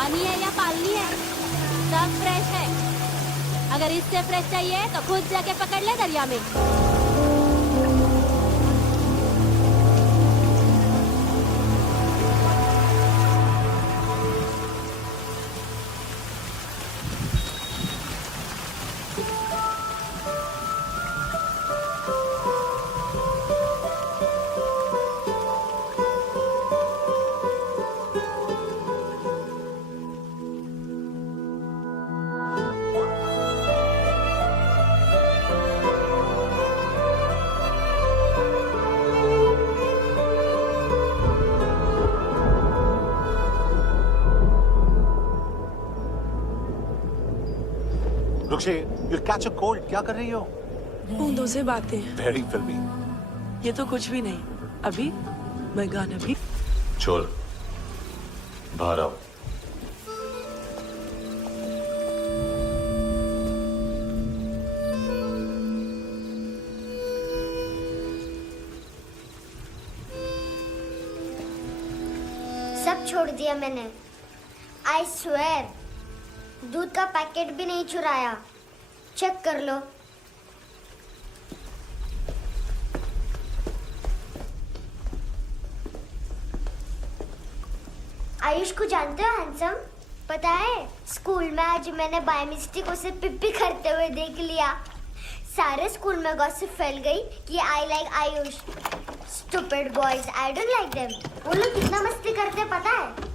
लानी है या पालनी है, सब फ्रेश है। अगर इससे फ्रेश चाहिए तो खुद जाके पकड़ ले दरिया में। रुक्षी, you'll catch a cold. क्या कर रही हो? बूंदों से बातें। Very filmy. ये तो कुछ भी नहीं। अभी मैं गाना भी। छोड़, बाहर आओ। सब छोड़ दिया मैंने। I swear, दूध का पैकेट भी नहीं चुराया। चेक कर लो। आयुष को जानते हो हैंडसम? पता है, स्कूल में आज मैंने बाय मिस्टेक उसे पिप्पी करते हुए देख लिया। सारे स्कूल में गॉसिप फैल गई कि I like Ayush. Stupid boys, I don't like them. वो लोग कितना मस्ती करते पता है?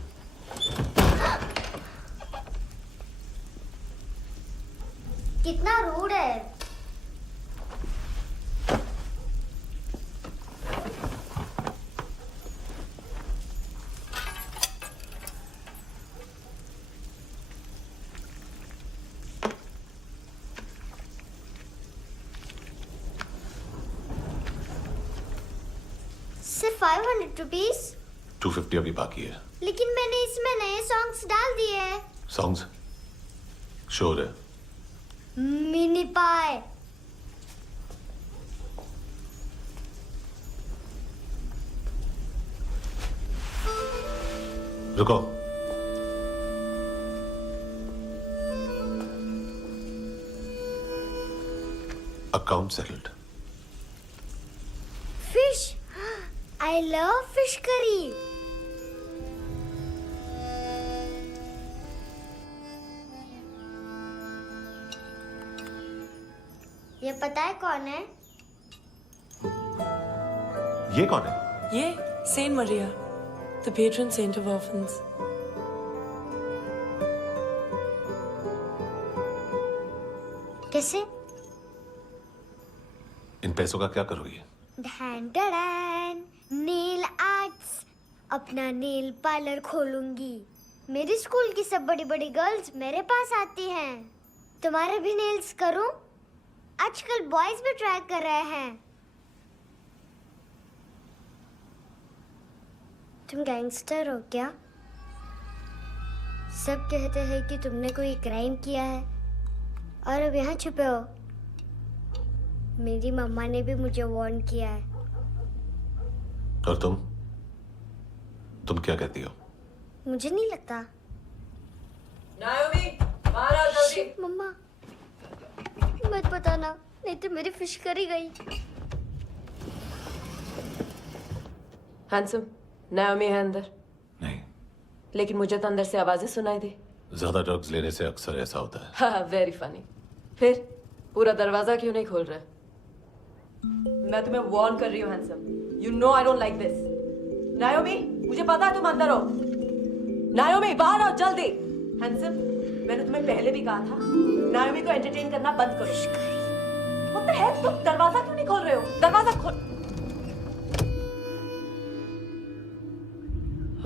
कितना रूड है। सिर्फ 500 रुपीस? 250 अभी बाकी है। लेकिन मैंने इसमें नए सॉन्ग्स डाल दिए हैं। सॉन्ग्स? श्योर है? मिनी पाए। रुको। Account settled. Fish, I love fish curry. ये पता है कौन है? ये कौन है? ये saint Maria, the patron saint of orphans. कैसे? इन पैसों का क्या करोगी? ढैन ढैन, नेल आर्ट्स। अपना नेल पार्लर खोलूंगी। मेरी स्कूल की सब बड़ी बड़ी गर्ल्स मेरे पास आती हैं। तुम्हारे भी नेल्स करूं? आजकल बॉयज भी ट्राई कर रहे हैं। तुम गैंगस्टर हो क्या? सब कहते हैं कि तुमने कोई क्राइम किया है और अब यहाँ छुपे हो। मेरी मम्मा ने भी मुझे वार्न किया है। और तुम क्या कहती हो? मुझे नहीं लगता। नायोमी, बाहर आओ जल्दी। शिट, मम्मा मत बताना, नहीं तो मेरी फिश करी गई। हैंडसम, नायोमी है अंदर। नहीं। लेकिन मुझे तो अंदर से आवाजें सुनाई दी। ज्यादा ड्रग्स लेने से अक्सर ऐसा होता है। हाँ, वेरी फनी। फिर पूरा दरवाजा क्यों नहीं खोल रहे? मैं तुम्हें वार्न कर रही हूँ handsome. You know I don't like this. नायोमी, मुझे पता है तुम अंदर हो। नायोमी, बाहर आओ जल्दी। हैंडसम, मैंने तुम्हें पहले भी कहा था नायोमी को एंटरटेन करना बंद करो। What the hell? तुम दरवाजा क्यों नहीं खोल रहे हो? दरवाजा खोल।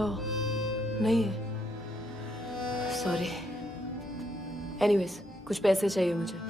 ओह, नहीं है। सॉरी। एनीवेज, कुछ पैसे चाहिए मुझे।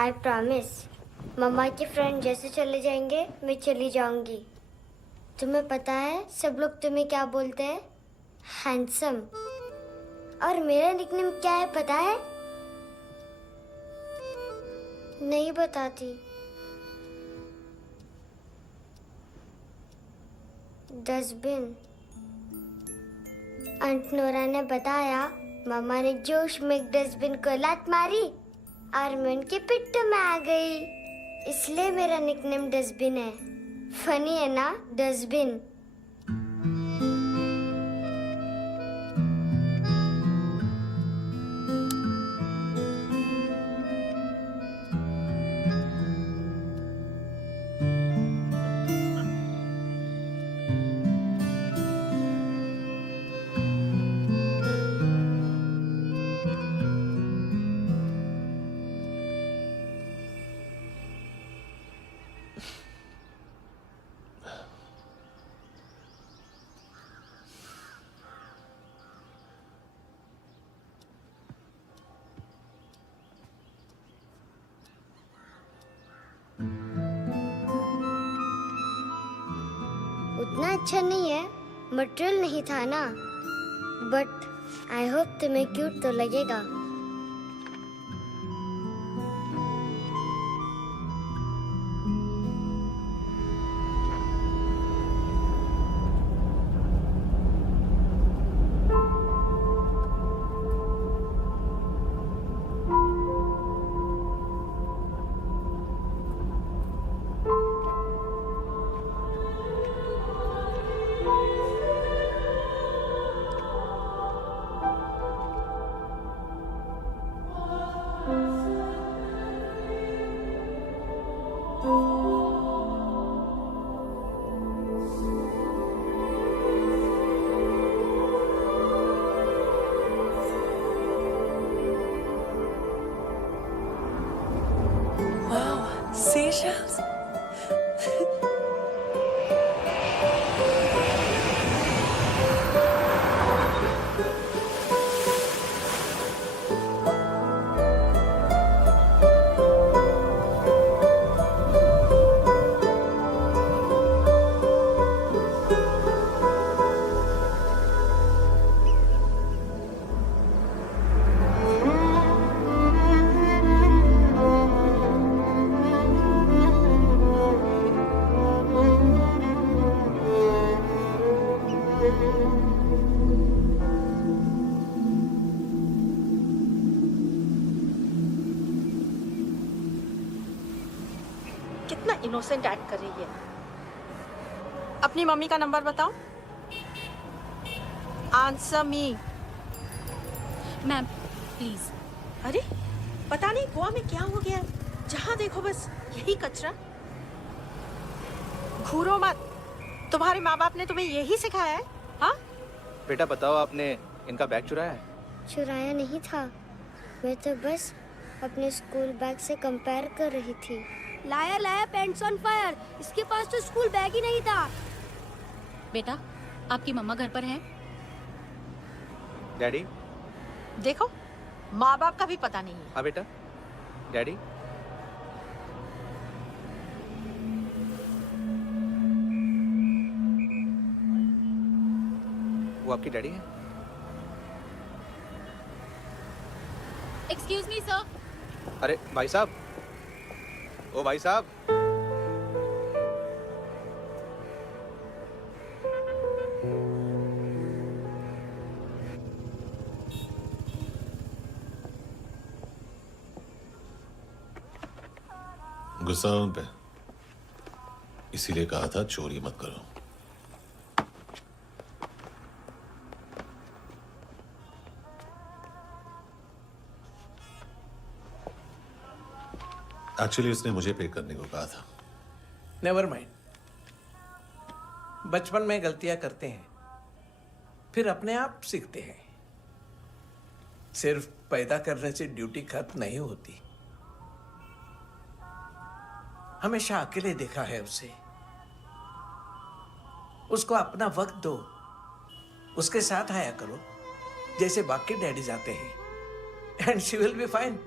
I promise. मम्मा के फ्रेंड जैसे चले जाएंगे मैं चली जाऊंगी। तुम्हें पता है सब लोग तुम्हें क्या बोलते हैं? हैंडसम। और मेरा निकनेम क्या है पता है? नहीं बताती। डस्टबिन। आंट नोरा ने बताया मामा ने जोश में एक डस्टबिन को लात मारी और मैं उनके पिट्ठू में आ गई, इसलिए मेरा निकनेम डस्टबिन है। फनी है ना डस्टबिन? उतना अच्छा नहीं है, मटेरियल नहीं था ना, बट आई होप तुम्हें क्यूट तो लगेगा। Wow, seashells. कितना इनोसेंट एक्ट कर रही है। अपनी मम्मी का नंबर बताओ। Answer me. Ma'am please. अरे पता नहीं गोवा में क्या हो गया, जहाँ देखो बस यही कचरा। घूरो मत, तुम्हारे माँ बाप ने तुम्हें यही सिखाया है? हाँ बेटा बताओ, आपने इनका बैग चुराया है? चुराया नहीं था, मैं तो बस अपने स्कूल बैग से कंपेयर कर रही थी। Liar liar pants on fire, इसके पास तो स्कूल बैग ही नहीं था। बेटा आपकी मम्मा घर पर है? डैडी? देखो माँ बाप का भी पता नहीं है। हाँ बेटा। डैडी? वो आपकी डैडी है? Excuse me sir. अरे भाई साहब, ओ भाई साहब। गुस्सा उन पे, इसीलिए कहा था चोरी मत करो। एक्चुअली उसने मुझे पे करने को कहा था। नेवर माइंड, बचपन में गलतियां करते हैं, फिर अपने आप सीखते हैं। सिर्फ पैदा करने से ड्यूटी खत्म नहीं होती। हमेशा अकेले देखा है उसे। उसको अपना वक्त दो, उसके साथ आया करो जैसे बाकी डैडीज आते हैं, and she will be fine.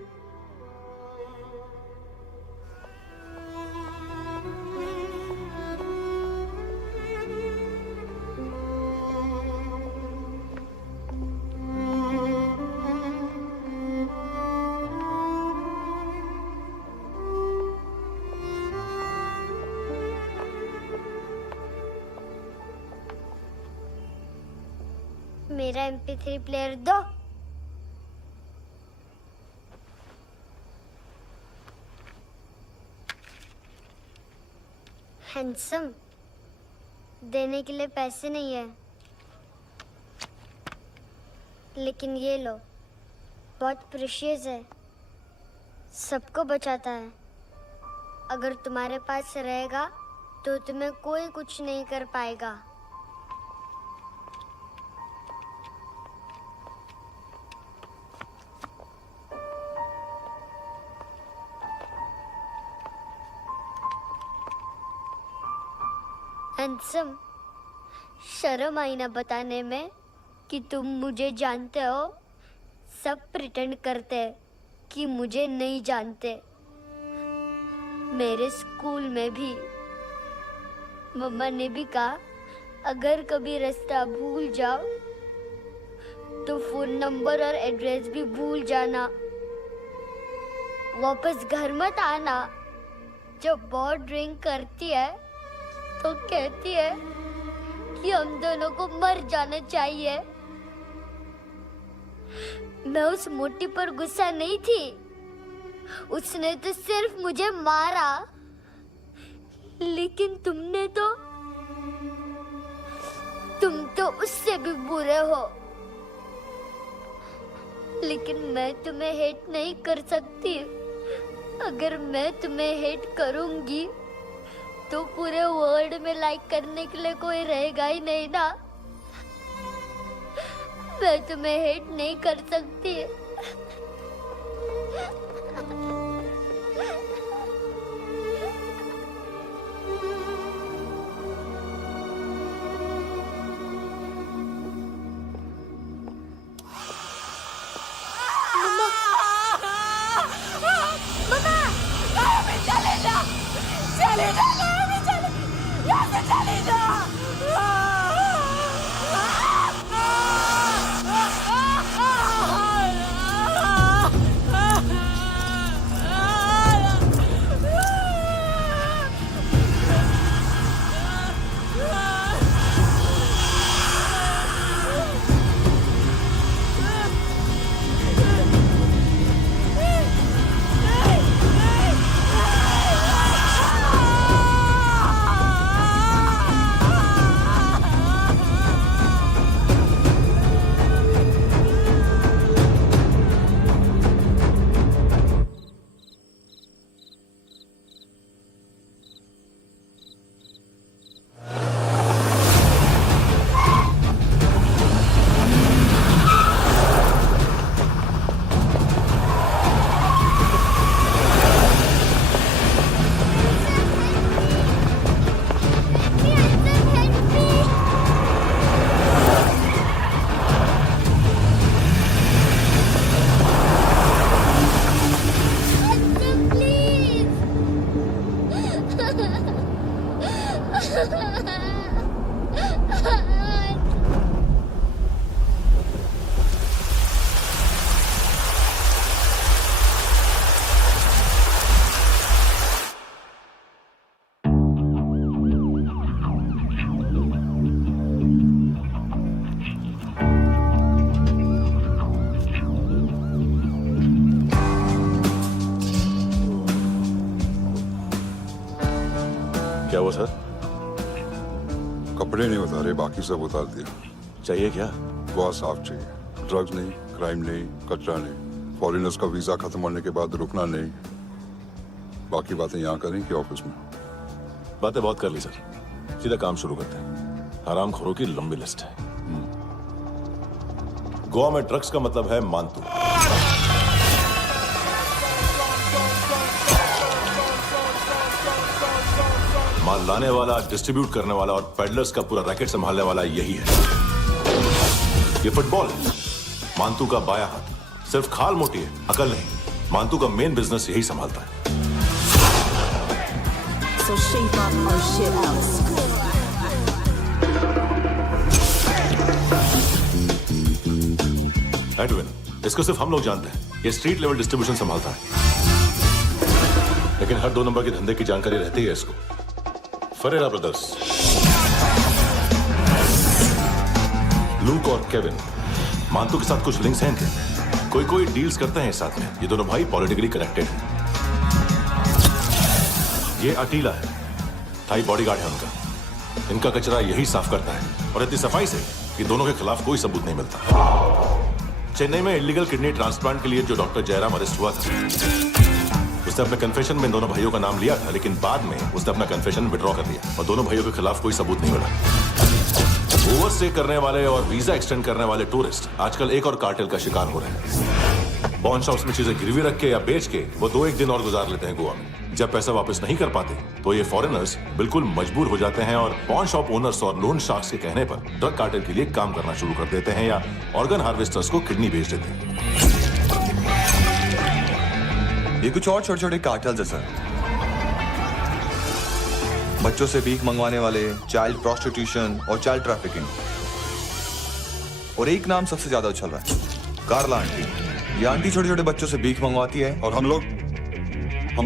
मेरा MP3 प्लेयर दो। हैंडसम, देने के लिए पैसे नहीं है, लेकिन ये लो, बहुत प्रेशियस है, सबको बचाता है। अगर तुम्हारे पास रहेगा तो तुम्हें कोई कुछ नहीं कर पाएगा। हैंडसम, शर्म आई ना बताने में कि तुम मुझे जानते हो। सब प्रिटेंड करते हैं कि मुझे नहीं जानते। मेरे स्कूल में भी मम्मा ने भी कहा, अगर कभी रास्ता भूल जाओ तो फोन नंबर और एड्रेस भी भूल जाना, वापस घर मत आना। जब बहुत ड्रिंक करती है तो कहती है कि हम दोनों को मर जाना चाहिए। मैं उस मोटी पर गुस्सा नहीं थी, उसने तो सिर्फ मुझे मारा, लेकिन तुम तो उससे भी बुरे हो। लेकिन मैं तुम्हें हेट नहीं कर सकती। अगर मैं तुम्हें हेट करूंगी तो पूरे वर्ल्ड में लाइक करने के लिए कोई रहेगा ही नहीं ना। मैं तुम्हें हेट नहीं कर सकती। क्या हुआ सर? कपड़े नहीं उतारे, बाकी सब उतार दिया। चाहिए क्या? बहुत साफ चाहिए। ड्रग्स नहीं, क्राइम नहीं, कचरा नहीं। फॉरेनर्स का वीजा खत्म होने के बाद रुकना नहीं। बाकी बातें यहाँ करें कि ऑफिस में? बातें बहुत कर ली सर, सीधा काम शुरू करते हैं। हरामखोरों की लंबी लिस्ट है। गोवा में ड्रग्स का मतलब है मानतू। माल लाने वाला, डिस्ट्रीब्यूट करने वाला और पेडलर्स का पूरा रैकेट संभालने वाला यही है। ये फुटबॉल मानतू का बाया हाथ। सिर्फ खाल मोटी है, अकल नहीं। मानतू का मेन बिजनेस यही संभालता है। So shape up or shit out. Edwin, इसको सिर्फ हम लोग जानते हैं। ये स्ट्रीट लेवल डिस्ट्रीब्यूशन संभालता है, लेकिन हर 2 नंबर के धंधे की जानकारी रहती है इसको। फरेरा ब्रदर्स, लूक और केविन मानतू के साथ कुछ लिंक्स हैं इनके। कोई डील्स करते हैं साथ में। ये दोनों भाई पॉलिटिकली कनेक्टेड हैं। ये अटीला है, थाई बॉडीगार्ड है उनका। इनका कचरा यही साफ करता है और इतनी सफाई से कि दोनों के खिलाफ कोई सबूत नहीं मिलता। चेन्नई में इलीगल किडनी ट्रांसप्लांट के लिए जो डॉक्टर जयराम अरेस्ट हुआ था, उसने अपने कन्फेशन में दोनों भाइयों का नाम लिया था, लेकिन बाद में उसने अपना कन्फेशन विड्रॉ कर लिया और दोनों भाइयों के खिलाफ कोई सबूत नहीं मिला। ओवरस्टे करने वाले और वीजा एक्सटेंड करने वाले टूरिस्ट आजकल एक और कार्टेल का शिकार हो रहे हैं। पॉन शॉप्स में चीजें गिरवी रख के या बेच के वो 2-1 दिन और गुजार लेते हैं गोवा में। जब पैसा वापस नहीं कर पाते तो ये फॉरेनर्स बिल्कुल मजबूर हो जाते हैं और पॉन शॉप ओनर्स और लोन शार्क्स के कहने पर ड्रग कार्टेल के लिए काम करना शुरू कर देते हैं या ऑर्गन हार्वेस्टर्स को किडनी बेच देते हैं। ये कुछ और छोटे छोटे कार्टेल्स है सर। बच्चों से भीख मंगवाने वाले, चाइल्ड प्रोस्टिट्यूशन और चाइल्ड ट्रैफिकिंग। और एक नाम सबसे ज्यादा उछल रहा है, कार्ला आंटी। ये आंटी छोटे छोटे बच्चों से भीख मंगवाती है और हम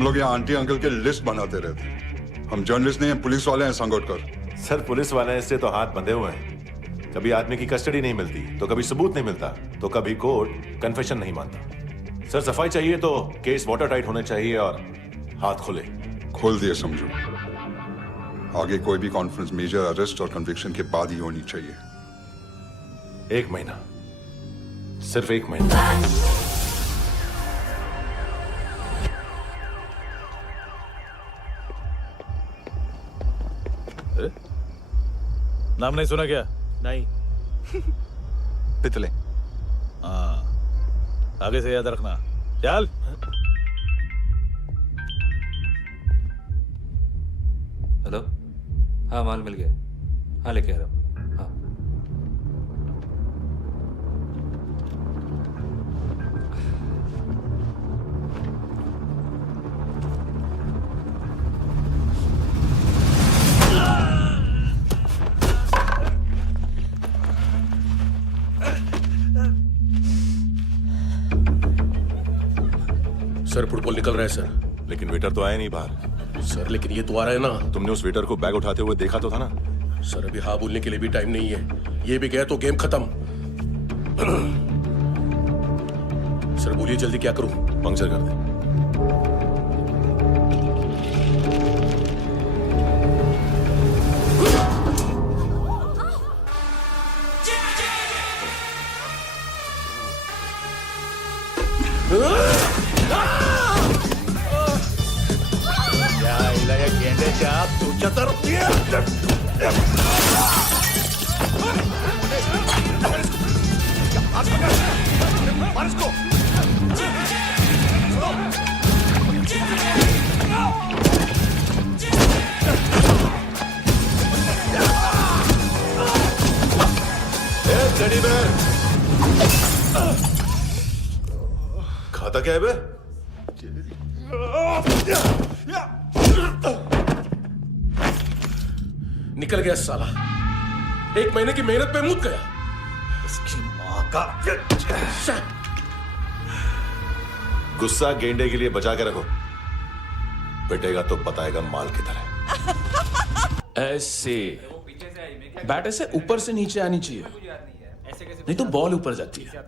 लोग यहाँ आंटी अंकल के लिस्ट बनाते रहते हैं। हम जर्नलिस्ट नहीं हैं, पुलिस वाले हैं संगोटकर। सर पुलिस वाले हैं, इससे तो हाथ बंधे हुए हैं। कभी आदमी की कस्टडी नहीं मिलती तो कभी सबूत नहीं मिलता तो कभी कोर्ट कन्फेशन नहीं मानता। सर सफाई चाहिए तो केस वाटर टाइट होने चाहिए और हाथ खुले। खोल दिए समझो। आगे कोई भी कॉन्फ्रेंस मेजर अरेस्ट और कन्विक्शन के बाद ही होनी चाहिए। 1 महीना, सिर्फ 1 महीना। नाम नहीं सुना क्या? नहीं। पितले। हाँ, आगे से याद रखना। चल। हेलो, हाँ माल मिल गया। हाँ लेके आ रहा हूँ। हाँ सर फुटबॉल निकल रहा है सर। लेकिन वेटर तो आया नहीं बाहर। सर लेकिन ये तो आ रहा है ना। तुमने उस वेटर को बैग उठाते हुए देखा तो था ना? सर अभी हाँ बोलने के लिए भी टाइम नहीं है। ये भी गया तो गेम खत्म। सर बोलिए जल्दी क्या करूं? पंक्चर कर दे। खाता क्या है बे? निकल गया साला। 1 महीने की मेहनत पे मुद गया। उसकी माँ का गुस्सा गेंडे के लिए बचा के रखो, पिटेगा तो बताएगा माल किधर है। ऐसे बैट ऐसे ऊपर से नीचे आनी चाहिए, नहीं तो बॉल ऊपर जाती है।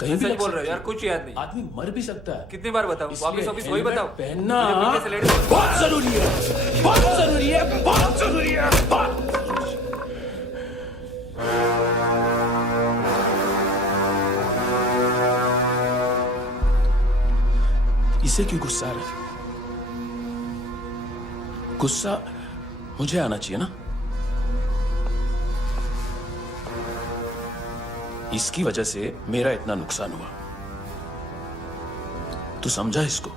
कहीं भी बोल रहे हो यार, कुछ याद नहीं। आदमी मर भी सकता है। कितनी बार बताऊं? वापिस वही बताओ। पहनना बहुत जरूरी है, बहुत जरूरी है, बहुत जरूरी है, बहुत। इसे क्यों गुस्सा आ रहा है? गुस्सा मुझे आना चाहिए ना। इसकी वजह से मेरा इतना नुकसान हुआ। तू समझा इसको?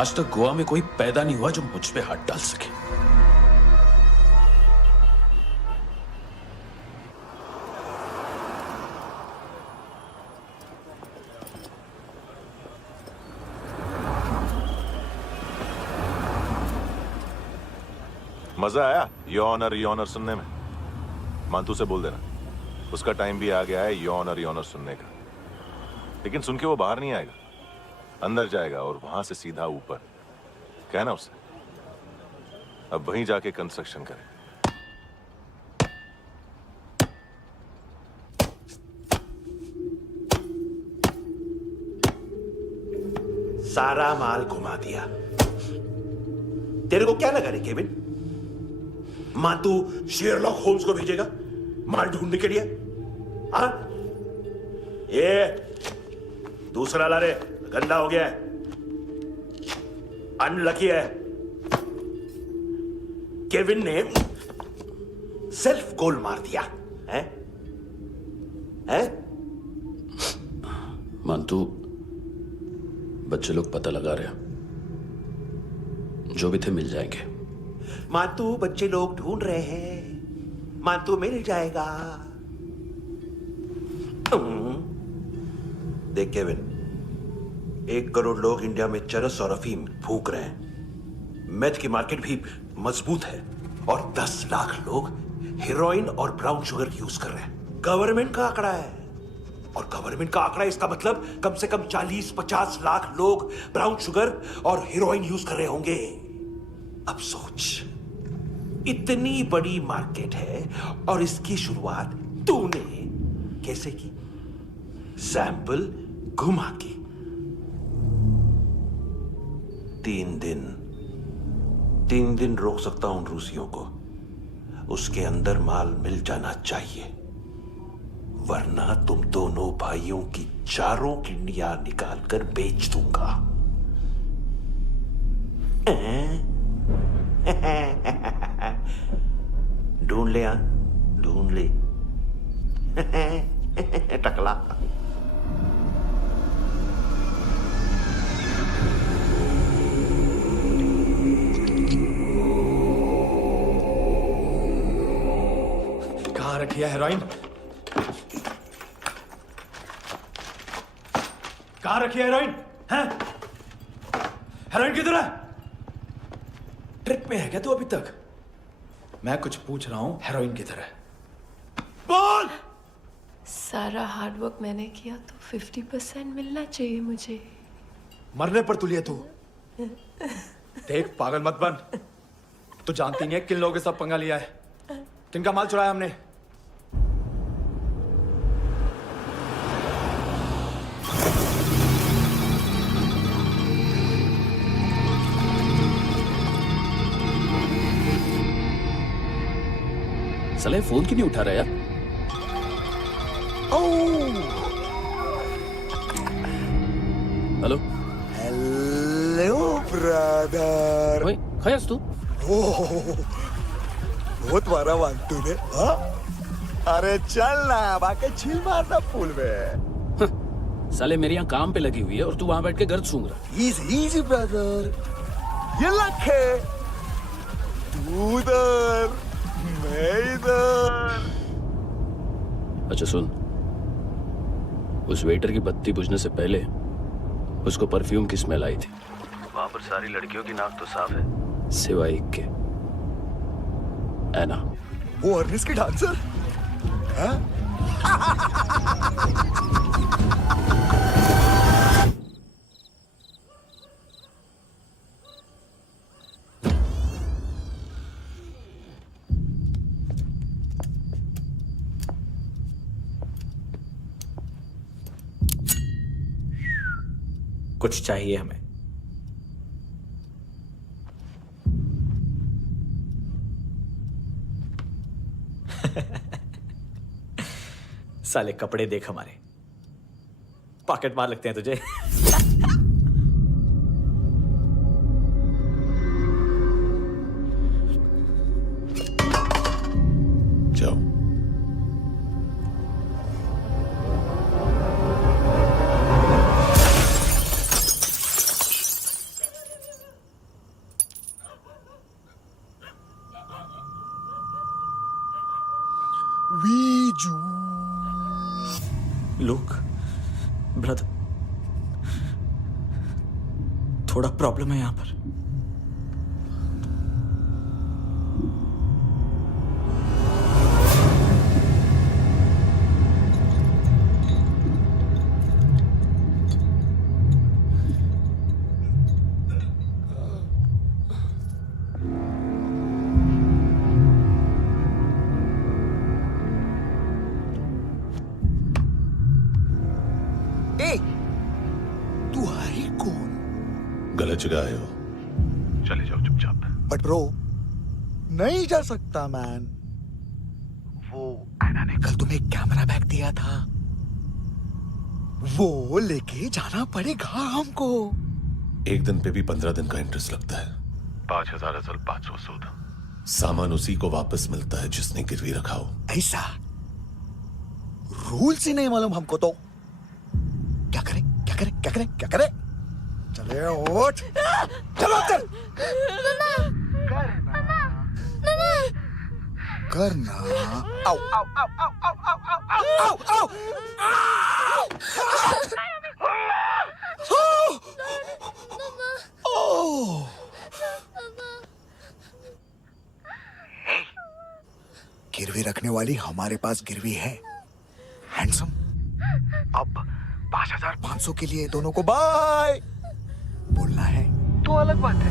आज तक गोवा में कोई पैदा नहीं हुआ जो मुझ पे हाथ डाल सके। मजा आया योनर सुनने में? मानतू से बोल देना उसका टाइम भी आ गया है योनर सुनने का। लेकिन सुन के वो बाहर नहीं आएगा, अंदर जाएगा और वहां से सीधा ऊपर। कहना उससे अब वहीं जाके कंस्ट्रक्शन करे। सारा माल घुमा दिया। तेरे को क्या लगा रे केविन? मातू शेरलॉक होम्स को भेजेगा माल ढूंढने के लिए? हाँ, ये दूसरा ला रे, गंदा हो गया है, अनलकी है। केविन ने सेल्फ गोल मार दिया है? हैं? मानतू, बच्चे लोग पता लगा रहे हैं, जो भी थे मिल जाएंगे। मातू बच्चे लोग ढूंढ रहे हैं, मातू मिल जाएगा। देख केविन, 1 करोड़ लोग इंडिया में चरस और अफीम फूंक रहे हैं। मेथ की मार्केट भी मजबूत है और 10 लाख लोग हेरोइन और ब्राउन शुगर यूज कर रहे हैं। गवर्नमेंट का आंकड़ा है, और गवर्नमेंट का आंकड़ा, इसका मतलब कम से कम 40-50 लाख लोग ब्राउन शुगर और हेरोइन यूज कर रहे होंगे। अब सोच, इतनी बड़ी मार्केट है और इसकी शुरुआत तूने कैसे की? सैंपल घुमा के। 3 दिन रोक सकता हूं रूसियों को, उसके अंदर माल मिल जाना चाहिए, वरना तुम दोनों भाइयों की 4 किडनियां निकाल कर बेच दूंगा। ढूंढ ले, ढूंढ ले टकला। कहाँ रखी है हेरोइन? कहाँ रखी है हेरोइन? हैं? हेरोइन किधर है? ट्रिप में है क्या तू अभी तक? मैं कुछ पूछ रहा हूं, हेरोइन किधर है? बोल! सारा हार्डवर्क मैंने किया तो 50% मिलना चाहिए मुझे। मरने पर तुलिए तू। देख, पागल मत बन। तू जानती नहीं है किन लोगों के साथ पंगा लिया है, किनका माल चुराया हमने। साले फोन क्यों नहीं उठा रहा यार? Hello hello brother. ओए, खयास तू? बहुत मारा मानतू ने। हाँ? अरे चल ना, बाकी छील मारना पुल में। साले मेरी यहाँ काम पे लगी हुई है और तू वहां बैठ के गर्द सूंघ रहा। इजी ब्रदर, ये लक है। तू उधर, मैं इधर। अच्छा सुन, उस वेटर की बत्ती बुझने से पहले उसको परफ्यूम की स्मेल आई थी। वहां पर सारी लड़कियों की नाक तो साफ है, सिवाय एक के, एना। वो अर्निस की डांसर? हाँ? कुछ चाहिए हमें। साले कपड़े देख हमारे, पॉकेट मार लगते हैं तुझे। जाओ। लुक ब्रदर, थोड़ा प्रॉब्लम है यहां पर। ए, तू है कौन? गलत जगह आए हो, चले जाओ चुपचाप। बट ब्रो, नहीं जा सकता मैन। वो एना ने कल तुम्हें कैमरा बैग दिया था, वो लेके जाना पड़ेगा हमको। एक दिन पे भी 15 दिन का इंटरेस्ट लगता है। 5,000 असल 500 सूद। सामान उसी को वापस मिलता है जिसने गिरवी रखा हो। ऐसा रूल्स ही नहीं मालूम हमको तो। क्या करें क्या करें क्या करें क्या करें? चले उठ, चलो चल। करना आओ आओ आओ आओ आओ आओ आओ आओ। गिरवी रखने वाली हमारे पास गिरवी है हैंडसम। अब 5,500 के लिए दोनों को बाय बोलना है तो अलग बात है।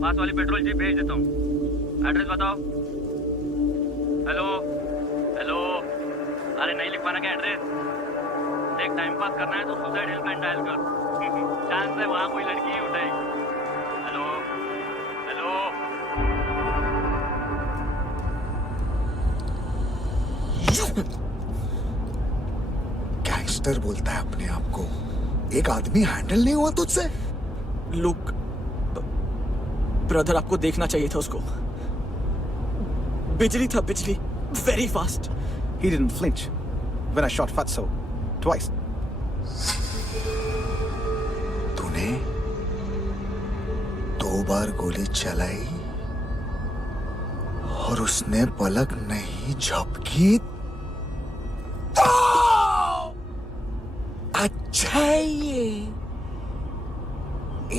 पास वाली पेट्रोल जीप भेज देता हूँ। एड्रेस बताओ। हेलो हेलो, अरे नहीं लिख पाना क्या एड्रेस? देख टाइम पास करना है तो सुसाइड हेल्पलाइन डायल कर। चांस है वहाँ कोई लड़की ही उठाएगी। Hello hello. गैंगस्टर बोलता है अपने आप को। एक आदमी हैंडल नहीं हुआ तुझसे? लुक ब्रदर, आपको देखना चाहिए था उसको। बिजली था, बिजली, very fast. He didn't flinch when I shot Fatso twice. तूने 2 बार गोली चलाई और उसने पलक नहीं झपकी। अच्छा है ये।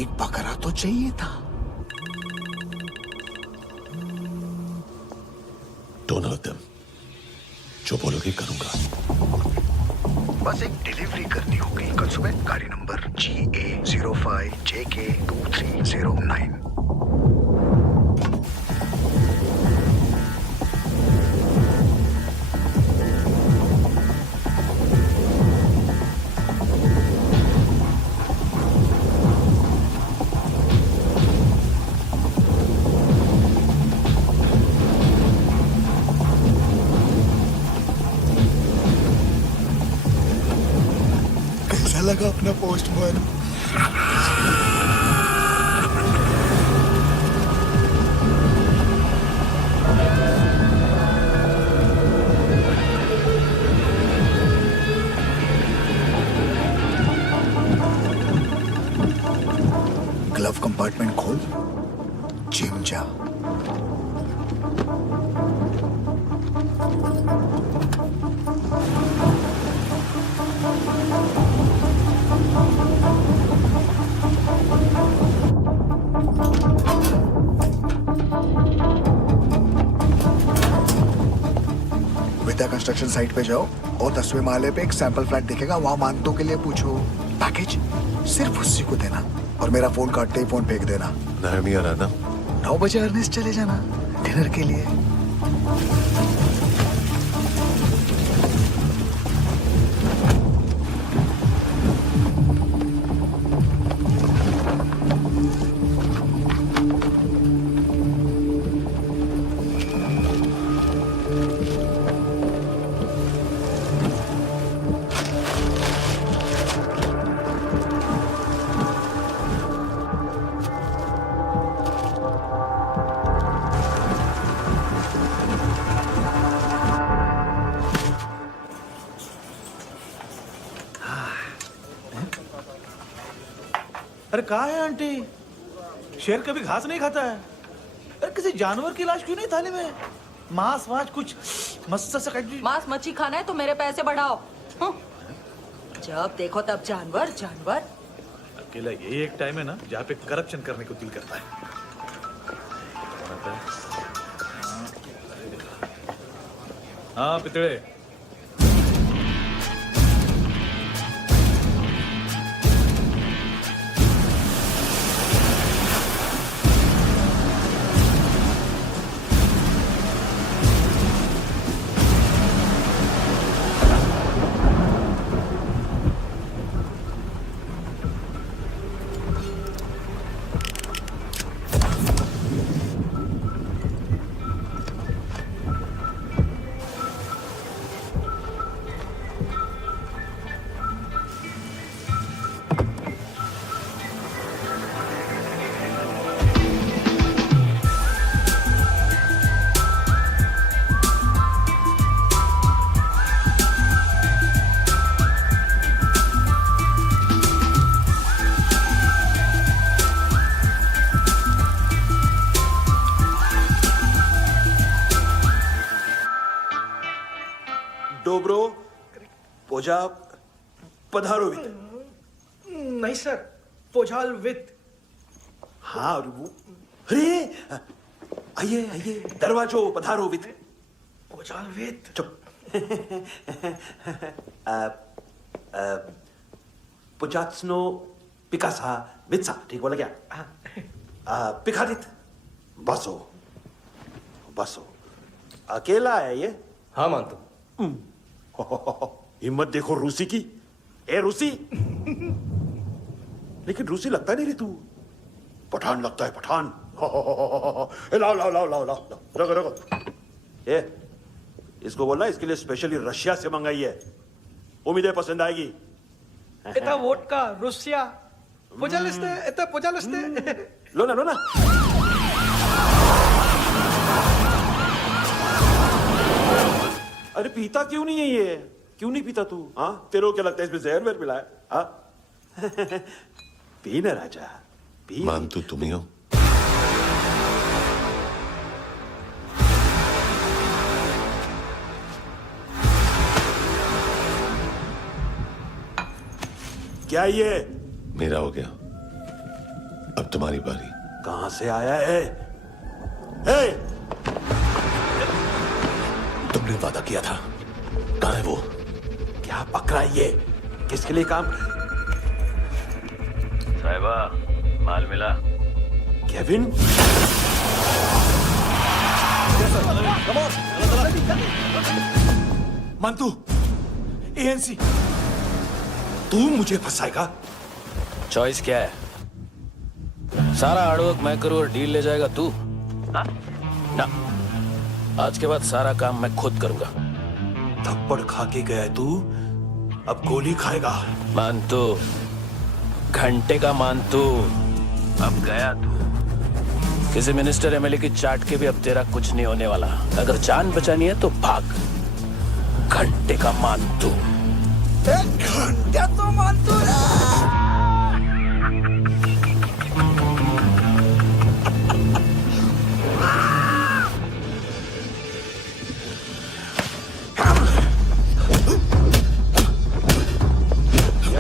एक बकरा तो चाहिए था। Don't hurt them. जो बोलोगे करूंगा। बस एक डिलीवरी करनी होगी कल सुबह। गाड़ी नंबर GA05JK2309। लगा अपना पोस्टमैन। ग्लव कंपार्टमेंट खोल, जिम जा। विद्या का कंस्ट्रक्शन साइट पे जाओ और 10वें माले पे एक सैंपल फ्लैट दिखेगा, वहां मानतो के लिए पूछो। पैकेज सिर्फ उसी को देना और मेरा फोन काटते ही फोन फेंक देना। नायमी आ रहा ना? 9 बजे अर्नेस्ट चले जाना डिनर के लिए। अरे कहाँ है आंटी? शेर कभी घास नहीं खाता है। अरे किसी जानवर की लाश क्यों नहीं थाली में? मांस वाच कुछ मस्त सा मांस मच्छी खाना है तो मेरे पैसे बढ़ाओ। जब देखो तब जानवर जानवर। अकेला यही एक टाइम है ना जहाँ पे करप्शन करने को दिल करता है। हाँ पितड़े, डोब्रो पोजा पधारोवित। नहीं सर, पोजाल विथ। हाँ अरे आइए आइए, दरवाजो पधारोवित। पोजाल विथ। चुप। पुजात्सनो पिकासा वित्सा, ठीक बोला क्या? पिकादित बसो बसो। अकेला है ये? हाँ मानतो। हिम्मत देखो रूसी की। ए रूसी। लेकिन रूसी लगता नहीं रे तू, पठान लगता है पठान। लाओ लाओ लाओ लाओ लाओ, रखो रखो। ए इसको बोलना इसके लिए स्पेशली रशिया से मंगाई है, उम्मीद है पसंद आएगी। इतना वोडका रुसिया पोजालिस्ते, इतना पोजालिस्ते। लो ना लो ना। अरे पीता क्यों नहीं है ये? क्यों नहीं पीता तू? हाँ तेरे को क्या लगता है इसमें जहर वहर मिला है? हाँ पी ना राजा पी। मानतू तुम ही हो? क्या ये? मेरा हो गया, अब तुम्हारी बारी। कहां से आया है? हे! तुमने वादा किया था, कहां है वो? क्या पक रहा है ये? किसके लिए काम? साहिबा माल मिला? केविन? मंतू, एएनसी। तू मुझे फंसाएगा? चॉइस क्या है? सारा हार्डवर्क मैं करूं और डील ले जाएगा तू? ना, आज के बाद सारा काम मैं खुद करूंगा। थप्पड़ खा के गया तू, अब गोली खाएगा। मानतू, घंटे का मानतू, अब गया तू। किसी मिनिस्टर एमएलए की चाट के भी अब तेरा कुछ नहीं होने वाला। अगर जान बचानी है तो भाग। घंटे का मानतू। घंटा तो मानतू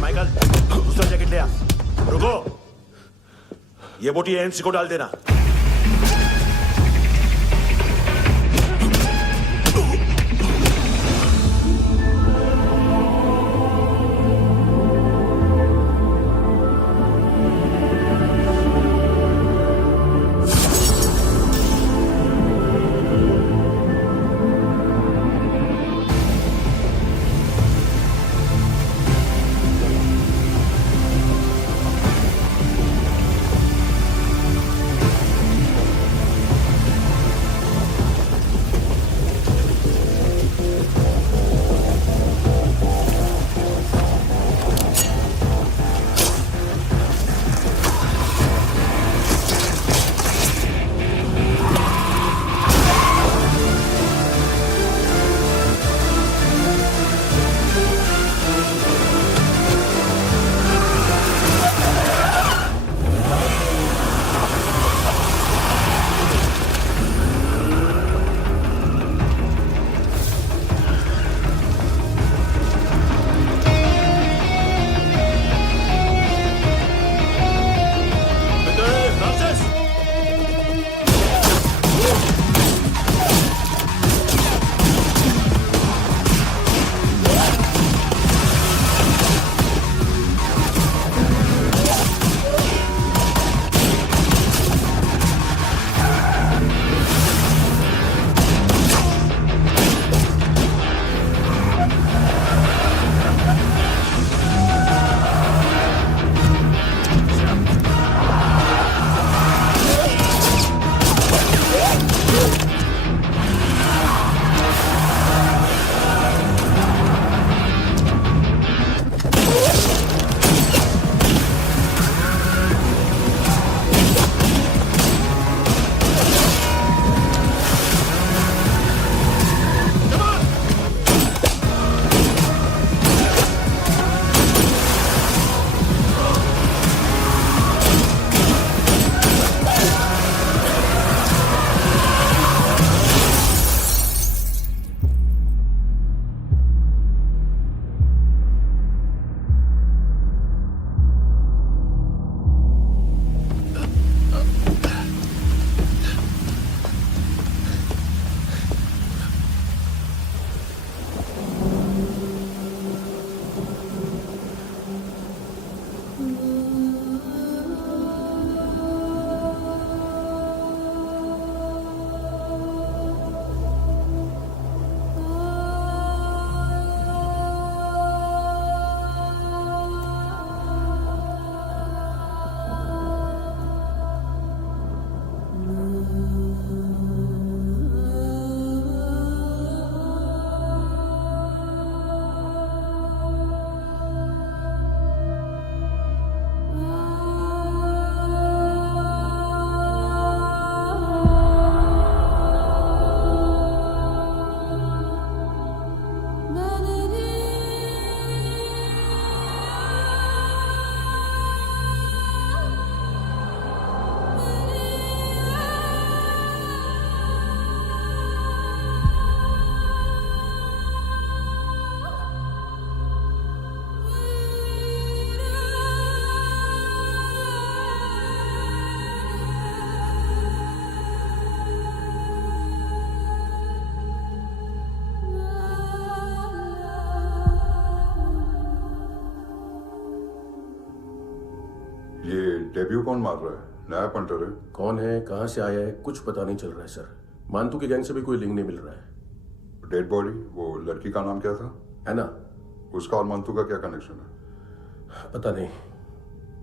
माइकल, दूसरा जैकेट ले आ। रुको, ये बोटी एएनसी को डाल देना। डेब्यू कौन मार रहा है? नया पंटर है। कौन है, कहाँ से आया है, कुछ पता नहीं चल रहा है सर। मानतू की गैंग से भी कोई लिंक नहीं मिल रहा है। डेड बॉडी, वो लड़की का नाम क्या था? एना। उसका और मानतू का क्या कनेक्शन है? पता नहीं,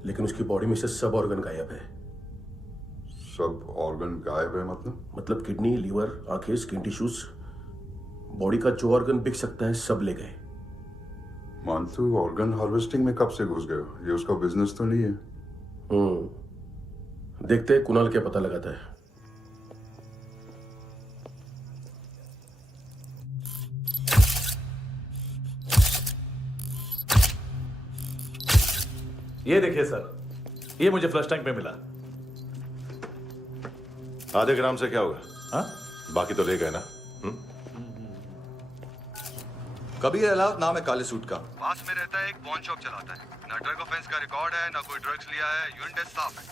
लेकिन उसकी बॉडी में से सब ऑर्गन गायब है। सब ऑर्गन गायब है मतलब किडनी, लीवर, आंखें, स्किन टिश्यूज, बॉडी का जो ऑर्गन बिक सकता है सब ले गए। मानतू ऑर्गन हार्वेस्टिंग में कब से घुस गए? ये उसका बिजनेस तो नहीं है? देखते हैं कुणाल क्या पता लगाता है। ये देखिए सर, ये मुझे फ्लश टैंक में मिला। आधे ग्राम से क्या होगा? हाँ? बाकी तो ले गए ना? कबीर अलाउत नाम है काले सूट का। पास में रहता है, एक पॉन शॉप चलाता है। ना ड्रग ऑफेंस का रिकॉर्ड है, ना कोई ड्रग्स लिया है। यूरिन टेस्ट साफ है।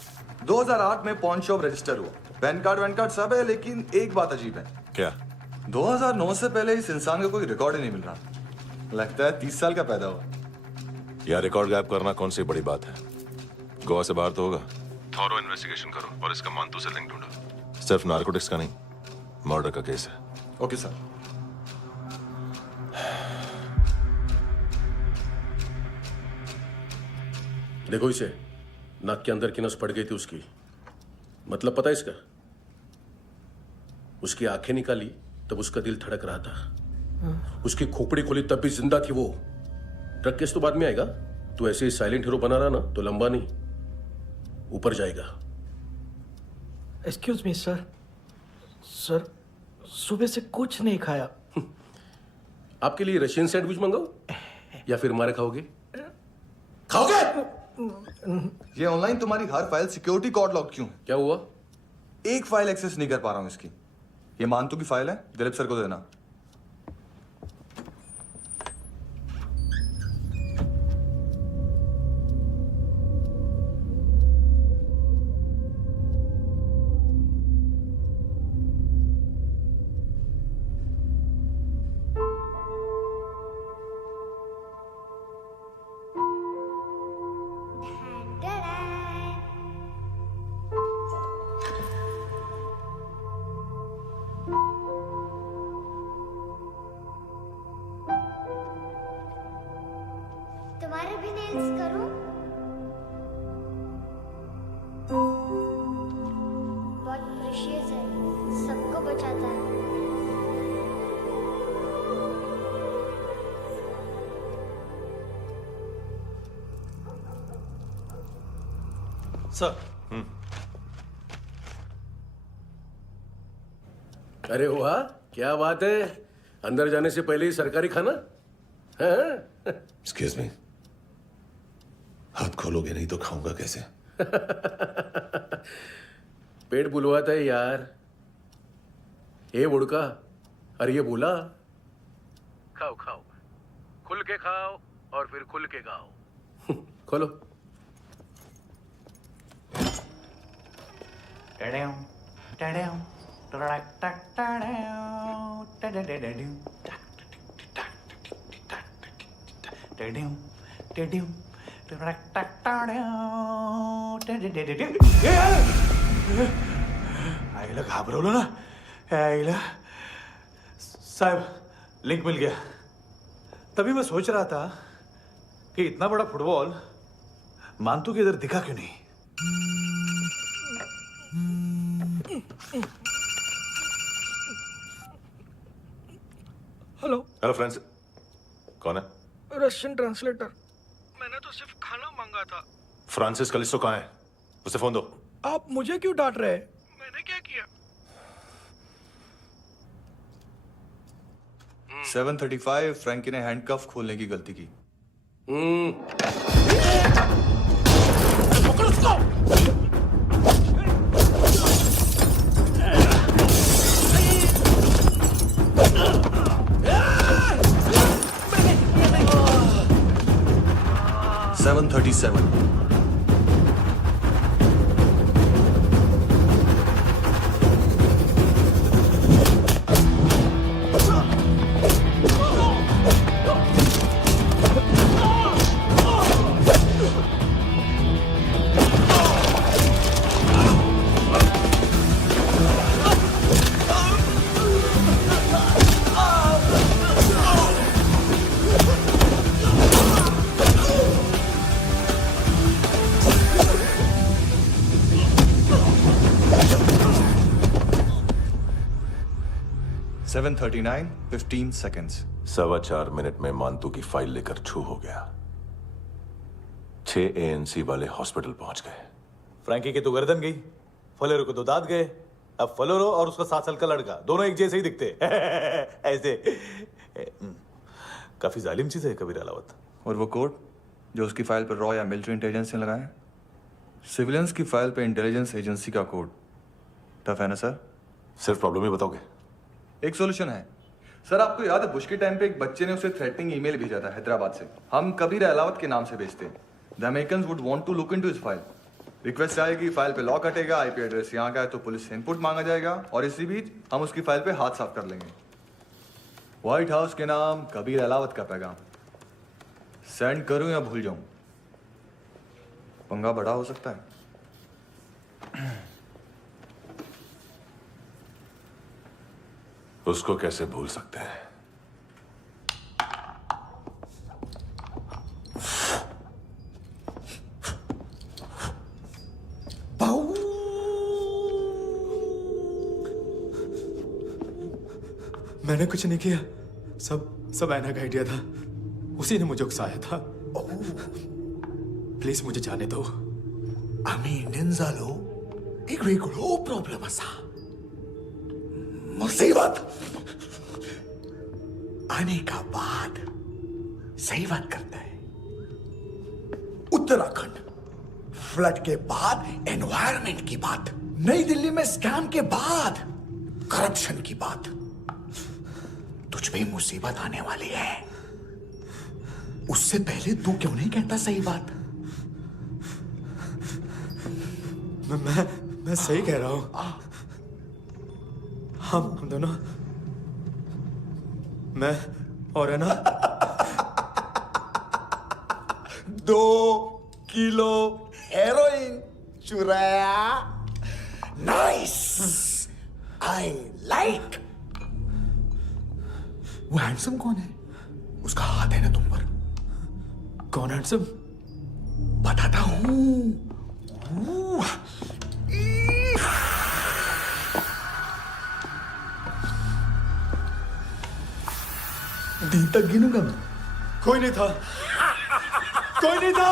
2008 में पॉन शॉप रजिस्टर हुआ। पैन कार्ड वैन कार्ड सब है, लेकिन एक बात अजीब है। क्या? 2009 से पहले इस इंसान का कोई रिकॉर्ड ही नहीं मिल रहा। लगता है 30 साल का पैदा हुआ। यार रिकॉर्ड गायब करना कौन सी बड़ी बात है? गोवा से बाहर तो होगा। थॉरो इन्वेस्टिगेशन करो और इसका मानतू से लिंक ढूंढो। सिर्फ नारकोटिक्स का नहीं, मर्डर का केस है। Okay sir. देखो इसे, नाक के अंदर की नस पड़ गई थी उसकी। मतलब पता है इसका? उसकी आंखें निकाली तब उसका दिल धड़क रहा था। उसकी खोपड़ी खोली तब भी जिंदा थी वो। ड्रग केस तो बाद में आएगा। तो ऐसे ही साइलेंट हीरो बना रहा ना तो लंबा नहीं, ऊपर जाएगा। एक्सक्यूज मी सर, सर सुबह से कुछ नहीं खाया। आपके लिए रशियन सैंडविच मंगाओ या फिर मारे खाओगे? खाओगे? ये ऑनलाइन तुम्हारी हर फाइल सिक्योरिटी कोड लॉक क्यों है? क्या हुआ? एक फाइल एक्सेस नहीं कर पा रहा हूं इसकी। ये मानतू की फाइल है, दिलीप सर को देना। तुम्हारे भी नेल्स करूं? बहुत प्रेशियस है, सबको बचाता है। सर। अरे वाह, क्या बात है। अंदर जाने से पहले ही सरकारी खाना। एक्सक्यूज मी, हाथ खोलोगे नहीं तो खाऊंगा कैसे? पेट बुलवाता है यार। ये बुड़का, अरे ये बोला। खाओ खाओ, खुल के खाओ और फिर खुल के गाओ। खोलो। आईला घाबरवलं ना। आईला साहब लिंक मिल गया। तभी मैं सोच रहा था कि इतना बड़ा फुटबॉल मानतू के इधर दिखा क्यों नहीं। हेलो हेलो फ्रेंड्स, कौन है? Russian translator. मैंने तो सिर्फ खाना मांगा था। फ्रांसिस कलिस्टो कहाँ है? उसे फोन दो। आप मुझे क्यों डांट रहे हैं? मैंने क्या किया? 735 फ्रैंकी ने हैंडकफ खोलने की गलती की। पकड़ो उसको। 737 737 7:39, 15 seconds. 4.25 मिनट में मानतू की फाइल लेकर छू हो गया। 6 ANC वाले हॉस्पिटल पहुंच गए। फ्रैंकी की तो गर्दन गई, फलेरो को तो दांत गए। अब फलेरो और उसका 7 साल का लड़का दोनों एक जैसे ही दिखते ऐसे। काफी जालिम चीज है कबीर अलावत। और वो कोड जो उसकी फाइल पर रॉ या मिलिट्री इंटेलिजेंस ने लगाया, सिविलियंस की फाइल पे इंटेलिजेंस एजेंसी का कोड। टफ है ना सर? सिर्फ प्रॉब्लम ही बताओगे? एक सॉल्यूशन है सर। आपको याद है बुश के टाइम पे एक बच्चे ने उसे थ्रेटनिंग ईमेल भेजा था हैदराबाद से। हम कबीर अलावत के नाम से भेजते हैं। The Americans would want to look into his file. Request आएगी, फाइल पे लॉक हटेगा, आईपी एड्रेस यहाँ का है तो पुलिस से इनपुट मांगा जाएगा और इसी बीच हम उसकी फाइल पे हाथ साफ कर लेंगे। व्हाइट हाउस के नाम कबीर अलावत का पैगाम। सेंड करूं या भूल जाऊं? पंगा बड़ा हो सकता है। उसको कैसे भूल सकते हैं? मैंने कुछ नहीं किया, सब ऐना का आइडिया था। उसी ने मुझे उकसाया था। प्लीज मुझे जाने दो। आम्ही इंडियन झालो एक वेगळो प्रॉब्लेम असा। मुसीबत आने का बाद सही बात करता है। उत्तराखंड फ्लड के बाद एनवायरनमेंट की बात, नई दिल्ली में स्कैम के बाद करप्शन की बात। तुझ पे मुसीबत आने वाली है, उससे पहले तू क्यों नहीं कहता सही बात? मैं सही कह रहा हूं। हम दोनों, मैं और है ना 2 किलो हेरोइन चुराया। Nice, I like. वो हैंडसम कौन है? उसका हाथ है ना तुम पर? कौन हैंडसम? बताता हूं। दिन तक गिनूंगा मैं। कोई नहीं था, कोई नहीं था।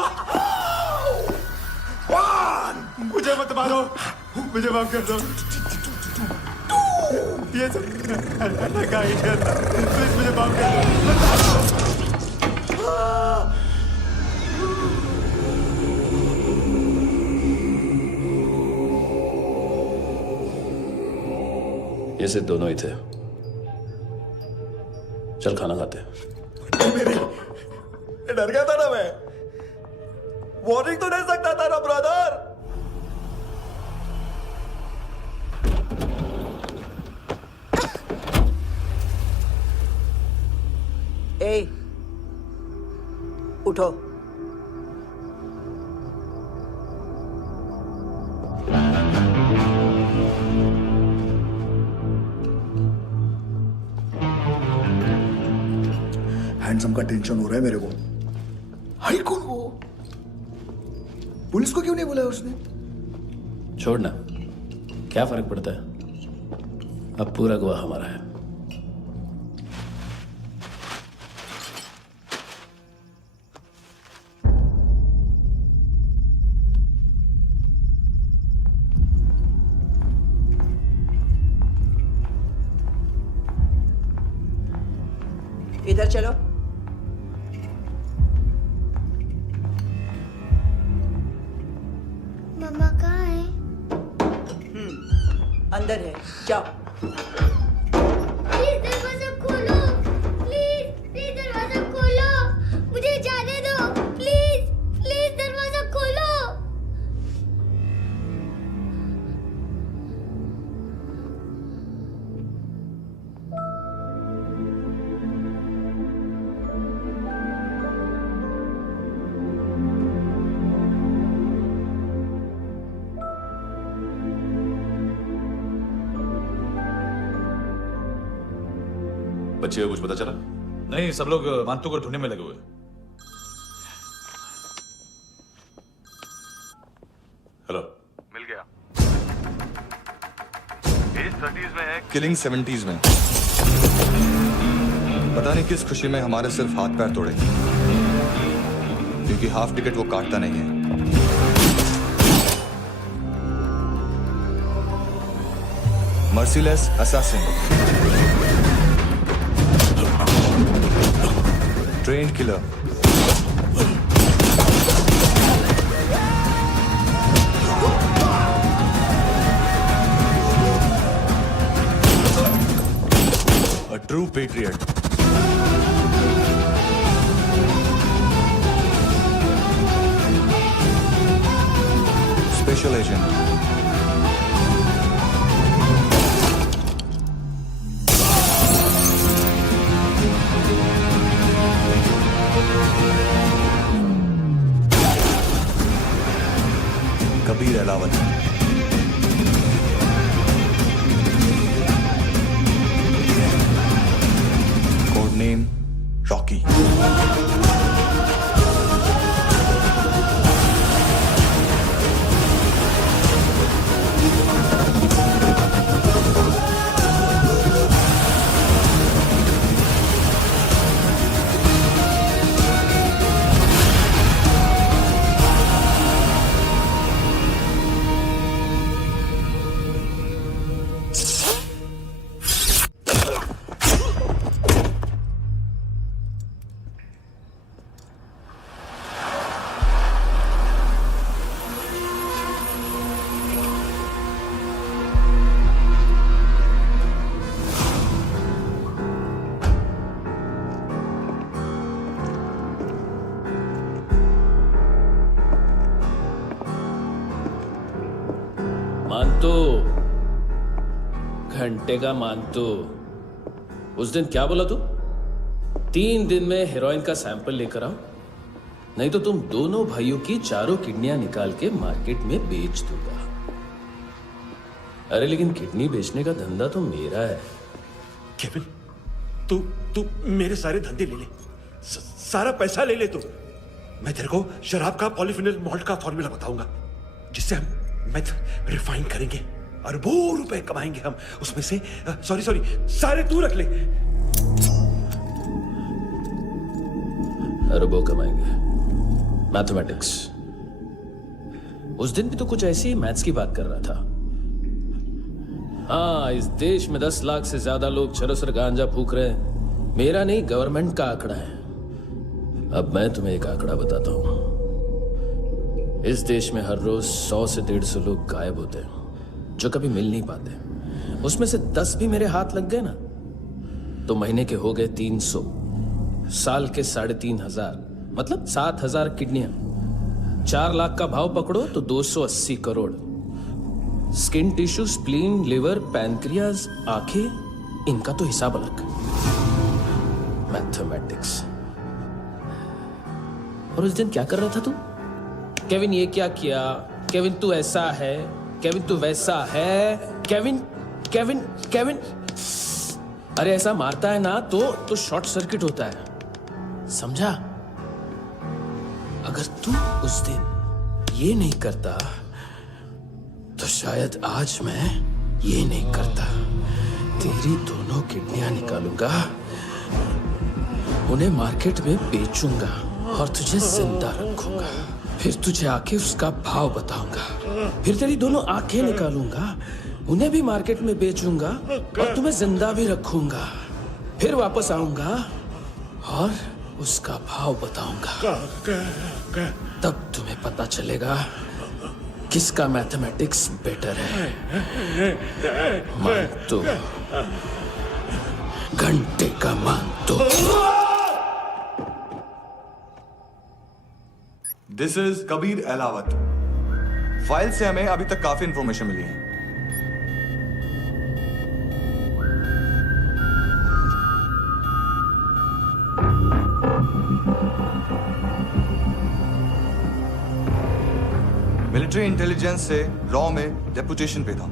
मुझे मत मारो, मुझे माफ कर दो। ये सब अल्लाह का आइडिया था। प्लीज मुझे माफ कर दो। ये सिर्फ दोनों ही थे। चल खाना खाते हैं। डर गया था ना मैं। वार्निंग तो दे सकता था ना ब्रदर। ए, उठो। हैंडसम का टेंशन हो रहा है मेरे को। हाई कौन वो? पुलिस को क्यों नहीं बुलाया उसने? छोड़ना, क्या फर्क पड़ता है? अब पूरा गवाह हमारा है। इधर चलो। मम्मा कहाँ है? अंदर है, जाओ। प्लीज दरवाजा खोलो। प्लीज दरवाजा खोलो। मुझे जाने दो। प्लीज दरवाजा खोलो। बच्चे को कुछ पता चला? नहीं, सब लोग मानतू को ढूंढने में लगे हुए। हेलो, मिल गया। एज 30s में है, किलिंग 70s में। पता नहीं किस खुशी में हमारे सिर्फ हाथ पैर तोड़े, क्योंकि हाफ टिकट वो काटता नहीं है। Merciless assassin, trained killer, a true patriot. Special agent. Kabir Alawat. Code name Rocky. मानतो, घंटे का मानतो। उस दिन क्या बोला तू? 3 दिन में हेरोइन का सैंपल लेकर आओ, नहीं तो तुम दोनों भाइयों की चारों किडनियां निकाल के मार्केट में बेच दूंगा। अरे लेकिन किडनी बेचने का धंधा तो मेरा है। केविन, तू मेरे सारे धंधे ले ले, सारा पैसा ले ले तू। मैं तेरे को शराब का पॉलीफिनल मॉल्ट का फॉर्मूला बताऊंगा, जिससे हम मेथ रिफाइन करेंगे, अरबों रुपए कमाएंगे हम उसमें से। सॉरी सारे तू रख ले। अरबों कमाएंगे, मैथमेटिक्स। उस दिन भी तो कुछ ऐसी ही मैथ्स की बात कर रहा था। हाँ, इस देश में 10 लाख से ज्यादा लोग चरस और गांजा फूक रहे हैं। मेरा नहीं, गवर्नमेंट का आंकड़ा है। अब मैं तुम्हें एक आंकड़ा बताता हूं। इस देश में हर रोज 100 से 150 लोग गायब होते हैं, जो कभी मिल नहीं पाते। उसमें से 10 भी मेरे हाथ लग गए ना, तो महीने के हो गए 300, साल के 3,500, मतलब 7,000 किडनियां। 4 लाख का भाव पकड़ो तो 280 crore. Skin tissue, spleen, liver, pancreas, आंखें, इनका तो हिसाब अलग। मैथमेटिक्स। और उस दिन क्या कर रहा था तू? केविन ये क्या किया, केविन तू ऐसा है, केविन तू वैसा है, केविन केविन केविन। अरे ऐसा मारता है ना तो शॉर्ट सर्किट होता है, समझा? अगर तू उस दिन ये नहीं करता तो शायद आज मैं ये नहीं करता। तेरी दोनों किडनियां निकालूंगा, उन्हें मार्केट में बेचूंगा और तुझे जिंदा रखूंगा। फिर तुझे आके उसका भाव बताऊंगा। फिर तेरी दोनों आंखें निकालूंगा, उन्हें भी मार्केट में बेचूंगा और तुम्हें जिंदा भी रखूंगा। फिर वापस आऊंगा और उसका भाव बताऊंगा। तब तुम्हें पता चलेगा किसका मैथमेटिक्स बेटर है। मानतो, घंटे का मानतो। This is Kabir Ahlawat. File से हमें अभी तक काफी इंफॉर्मेशन मिली है। मिलिट्री इंटेलिजेंस से लॉ में डेपुटेशन पे था।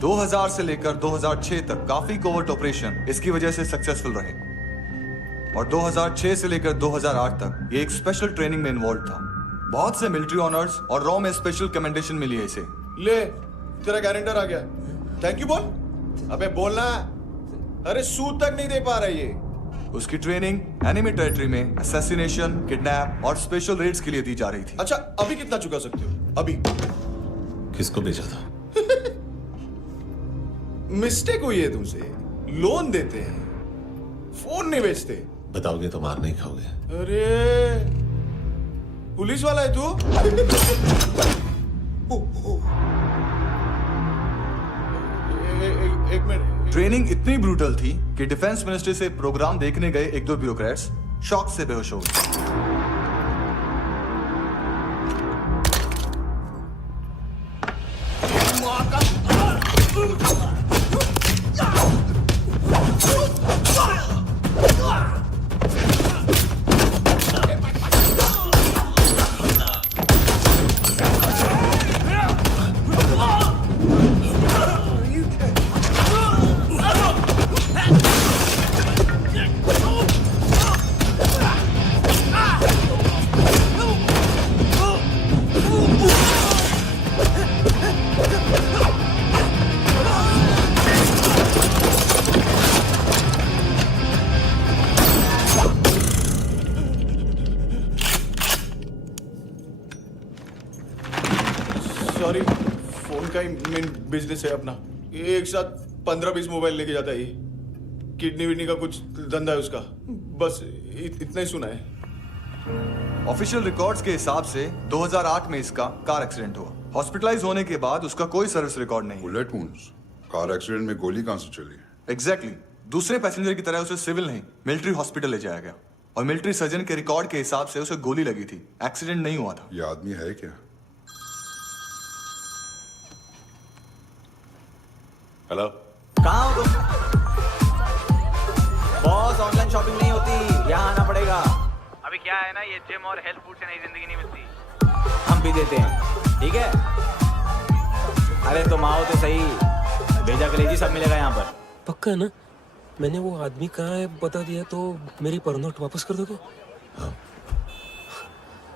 2000 से लेकर 2006 तक काफी कोवर्ट ऑपरेशन इसकी वजह से सक्सेसफुल रहे, और 2006 से लेकर 2008 तक ये एक स्पेशल ट्रेनिंग में इन्वॉल्व था। बहुत से मिलिट्री ऑनर्स और रॉ में स्पेशल कमेंडेशन मिली है इसे। ले, तेरा गारंटर आ गया। थैंक यू बोल। अबे बोलना। अरे सूद तक नहीं दे पा रहा ये। उसकी ट्रेनिंग एनिमी टेरिटरी में असैसिनेशन, किडनैप और स्पेशल रेड्स के लिए दी जा रही थी। अच्छा अभी कितना चुका सकते हो? अभी किसको भेजा था? मिस्टेक हुई है तुमसे। लोन देते हैं, फोन नहीं बेचते। बताओगे तो मार नहीं खाओगे। अरे पुलिस वाला है तू? एक मिनट। ट्रेनिंग इतनी ब्रूटल थी कि डिफेंस मिनिस्ट्री से प्रोग्राम देखने गए एक दो ब्यूरोक्रेट्स शॉक से बेहोश हो गए। सॉरी, फोन का ही मेन बिजनेस है अपना। एक साथ 15-20 मोबाइल लेके जाता है ये। किडनी विडनी का कुछ धंधा है उसका। बस इतना ही सुना है। ऑफिशियल रिकॉर्ड्स के हिसाब से 2008 में इसका कार एक्सीडेंट हुआ। हॉस्पिटलाइज होने के बाद उसका कोई सर्विस रिकॉर्ड नहीं। Bullet wounds. कार एक्सीडेंट में गोली कहां से चली? एग्जैक्टली। दूसरे पैसेंजर की तरह उसे सिविल नहीं, मिलिट्री हॉस्पिटल ले जाया गया और मिलिट्री सर्जन के रिकॉर्ड के हिसाब से उसे गोली लगी थी। एक्सीडेंट नहीं हुआ था। ये आदमी है क्या? हेलो, कहाँ हो तुम? बॉस, ऑनलाइन शॉपिंग नहीं होती, यहाँ आना पड़ेगा। अभी क्या है ना, ये जिम और हेल्थ फूड से नई जिंदगी नहीं मिलती। हम भी देते हैं, ठीक है? अरे तुम आओ तो सही, भेजा कलेजी सब मिलेगा यहाँ पर। पक्का ना? मैंने वो आदमी कहाँ है बता दिया तो मेरी पर नोट वापस कर दोगे? हाँ,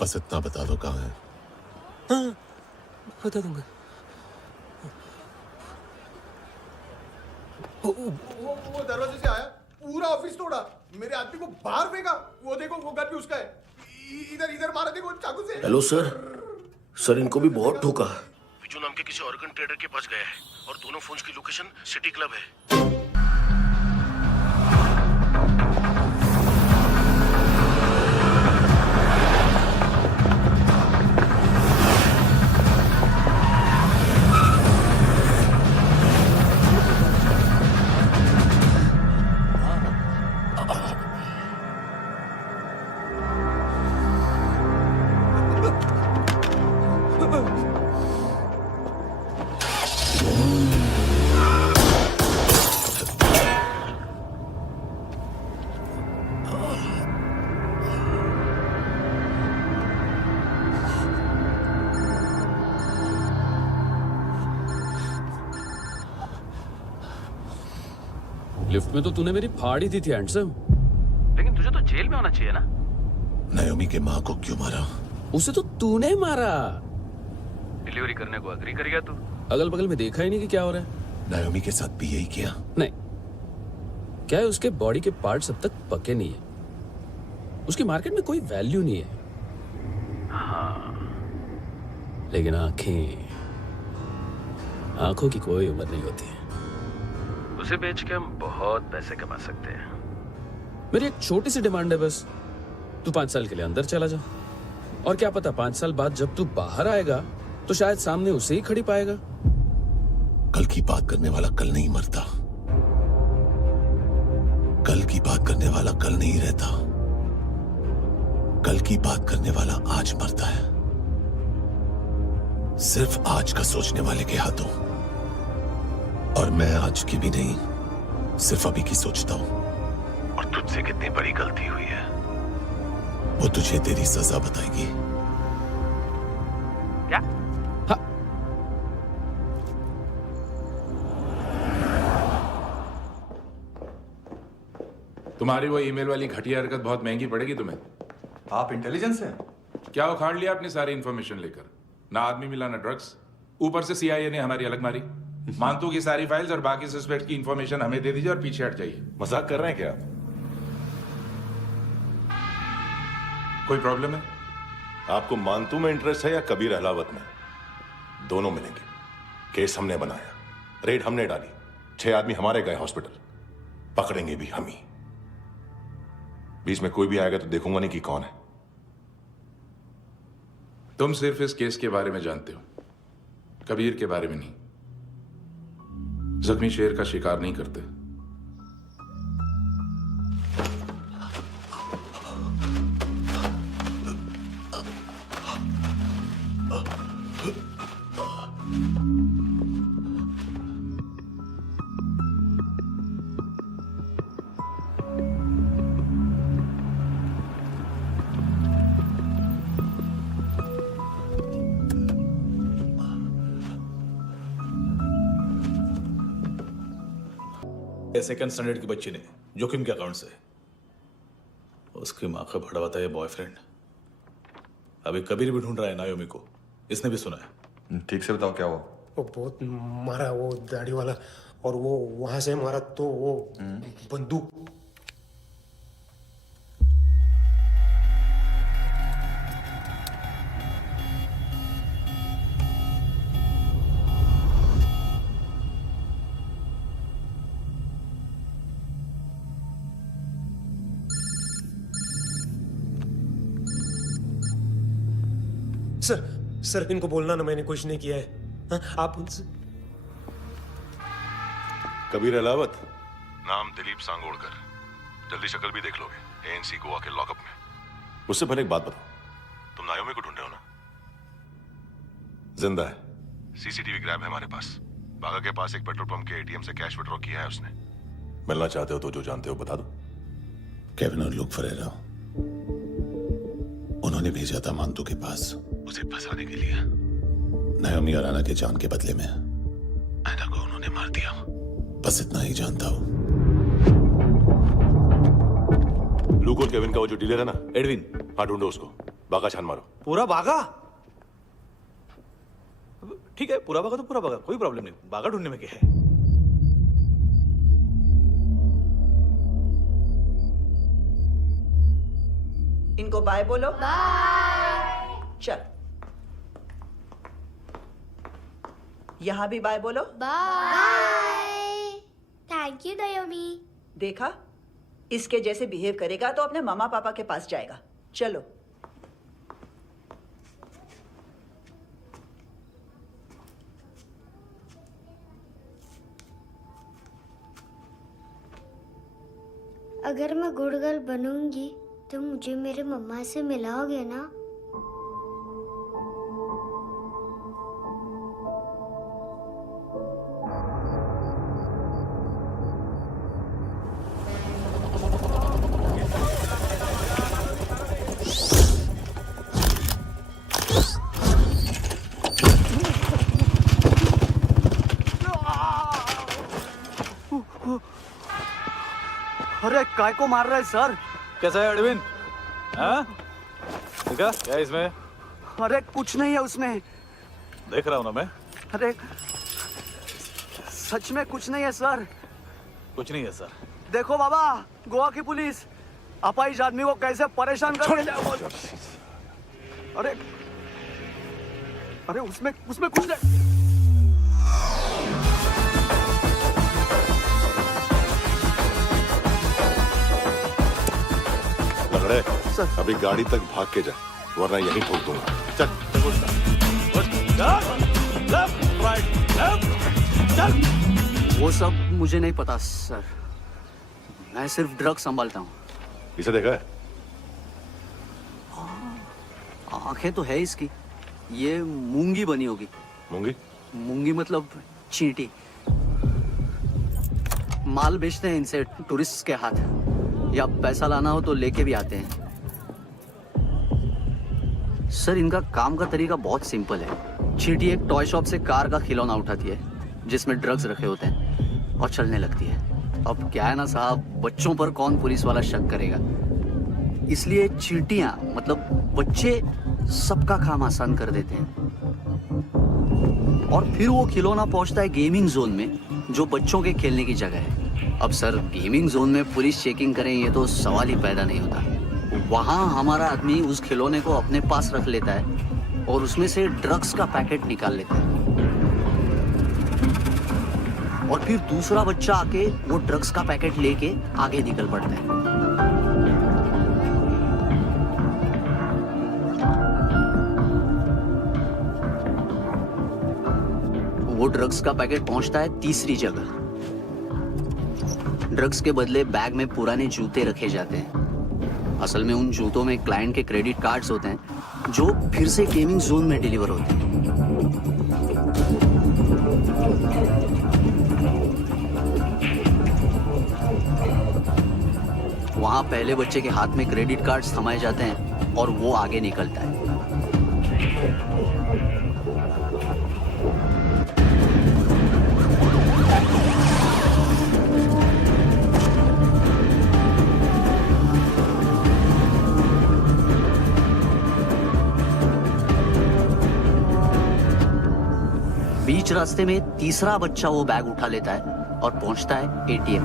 बस इतना बता दो कहाँ है। हाँ, बता दूंगा। वो दरवाजे से आया, पूरा ऑफिस तोड़ा, मेरे आदमी को बाहर फेंका। वो देखो, वो गन भी उसका है। इधर इधर मारा, देखो चाकू से। हेलो सर, सर इनको भी बहुत ठोका। विजू नाम के किसी ऑर्गन ट्रेडर के पास गया है और दोनों फोन्स की लोकेशन सिटी क्लब है। लिफ्ट में तो तूने मेरी फाड़ ही दी थी हैंडसम। लेकिन तुझे तो जेल में होना चाहिए ना। नायोमी के माँ को क्यों मारा? उसे तो तूने मारा। डिलीवरी करने को अग्री कर गया तू। अगल बगल में देखा ही नहीं कि क्या हो रहा है। नायोमी के साथ भी यही किया? नहीं, क्या है उसके बॉडी के पार्ट्स अब तक पके नहीं है। उसकी मार्केट में कोई वैल्यू नहीं है। हाँ, लेकिन आंखों की कोई उम्र नहीं होती। उसे बेच के हम बहुत पैसे कमा सकते हैं। मेरी एक छोटी सी डिमांड है बस, तू 5 साल के लिए अंदर चला जा और क्या पता 5 साल बाद जब तू बाहर आएगा तो शायद सामने उसे ही खड़ी पाएगा। कल की बात करने वाला कल नहीं मरता। कल की बात करने वाला कल नहीं रहता। कल की बात करने वाला आज मरता है। सिर्फ आज का सोचने वाले के हाथों। और मैं आज की भी नहीं, सिर्फ अभी की सोचता हूं। और तुझसे कितनी बड़ी गलती हुई है वो तुझे तेरी सजा बताएगी। क्या? हाँ। तुम्हारी वो ईमेल वाली घटिया हरकत बहुत महंगी पड़ेगी तुम्हें। आप इंटेलिजेंस हैं? क्या उखाड़ लिया अपनी सारी इंफॉर्मेशन लेकर? ना आदमी मिला ना ड्रग्स, ऊपर से CIA ने हमारी अलग मारी। मानतू की सारी फाइल्स और बाकी सस्पेक्ट की इंफॉर्मेशन हमें दे दीजिए और पीछे हट जाइए। मजाक कर रहे हैं क्या? कोई प्रॉब्लम है? आपको मानतू में इंटरेस्ट है या कबीर अहलावत में? दोनों मिलेंगे। केस हमने बनाया, रेड हमने डाली, 6 आदमी हमारे गए हॉस्पिटल, पकड़ेंगे भी हम ही। बीच में कोई भी आएगा तो देखूंगा नहीं कि कौन है। तुम सिर्फ इस केस के बारे में जानते हो, कबीर के बारे में नहीं। जख्मी शेर का शिकार नहीं करते। सेकंड स्टैंडर्ड की बच्ची ने जोखिम के अकाउंट से उसकी माँ का भड़वा था ये बॉयफ्रेंड। अभी कबीर भी ढूंढ रहा है नायोमी को, इसने भी सुना है। ठीक से बताओ क्या हुआ? वो बहुत मारा, वो दाढ़ी वाला, और वो वहां से मारा तो वो बंदूक। सर इनको बोलना ना मैंने कुछ नहीं किया है। हाँ, आप उनसे। कबीर अहलावत, नाम दिलीप सांगोड़कर। जल्दी शक्ल भी देख लोगे एएनसी गोवा के लॉकअप में। मुझसे पहले एक बात बताओ, तुम नायोमी को ढूंढ रहे हो ना? जिंदा है, सीसीटीवी ग्रैब है हमारे पास। बागा के पास एक पेट्रोल पंप के एटीएम से कैश विड्रॉ किया है उसने। मिलना चाहते हो तो जो जानते हो बता दो। केविन और लुक फरेरा, उन्होंने भेजा था मानतू के पास उसे फंसाने के लिए। नायोमी और आना के जान के बदले में एना को उन्होंने मार दिया। बस इतना ही जानता हूं। लूक और केविन का वो जो डीलर है ना, एडविन, हाँ ढूंढो उसको। बागा छान मारो। पूरा बागा? ठीक है, पूरा बागा तो पूरा बागा, कोई प्रॉब्लम नहीं। बागा ढूंढने में क्या है? इनको बाय बोलो। बाय। चल, यहां भी बाय बोलो। बाय। Thank you नायोमी। देखा, इसके जैसे बिहेव करेगा तो अपने मामा पापा के पास जाएगा। चलो। अगर मैं गुड गर्ल बनूंगी तो मुझे मेरे मम्मा से मिलाओगे ना? अरे काय को मार रहा है सर? कैसा है अरविंद? हाँ? देखा क्या है इसमें? अरे कुछ नहीं है उसमें। देख रहा हूं ना मैं। अरे सच में कुछ नहीं है सर। कुछ नहीं है सर। देखो बाबा, गोवा की पुलिस अपाहिज आदमी को कैसे परेशान कर रही है। अरे अरे उसमें कुछ नहीं। लंगड़े, अभी गाड़ी तक भाग के जा, वरना यहीं ठोक दूंगा। चल वो सब मुझे नहीं पता सर, मैं सिर्फ ड्रग संभालता हूँ। इसे देखा है? आंखें तो है इसकी, ये मूंगी बनी होगी। मूंगी? मूंगी मतलब चींटी। माल बेचते हैं इनसे टूरिस्ट के हाथ, या पैसा लाना हो तो लेके भी आते हैं। सर इनका काम का तरीका बहुत सिंपल है। चींटी एक टॉय शॉप से कार का खिलौना उठाती है जिसमें ड्रग्स रखे होते हैं और चलने लगती है। अब क्या है ना साहब, बच्चों पर कौन पुलिस वाला शक करेगा, इसलिए चींटियां मतलब बच्चे सबका काम आसान कर देते हैं। और फिर वो खिलौना पहुंचता है गेमिंग जोन में, जो बच्चों के खेलने की जगह है। अब सर, गेमिंग जोन में पुलिस चेकिंग करें ये तो सवाल ही पैदा नहीं होता। वहाँ हमारा आदमी उस खिलौने को अपने पास रख लेता है और उसमें से ड्रग्स का पैकेट निकाल लेता है, और फिर दूसरा बच्चा आके वो ड्रग्स का पैकेट लेके आगे निकल पड़ता है। वो ड्रग्स का पैकेट पहुंचता है तीसरी जगह। ड्रग्स के बदले बैग में पुराने जूते रखे जाते हैं। असल में उन जूतों में क्लाइंट के क्रेडिट कार्ड्स होते हैं जो फिर से गेमिंग जोन में डिलीवर होते हैं। वहां पहले बच्चे के हाथ में क्रेडिट कार्ड्स थमाए जाते हैं और वो आगे निकलता है। बीच रास्ते में तीसरा बच्चा वो बैग उठा लेता है और पहुंचता है एटीएम।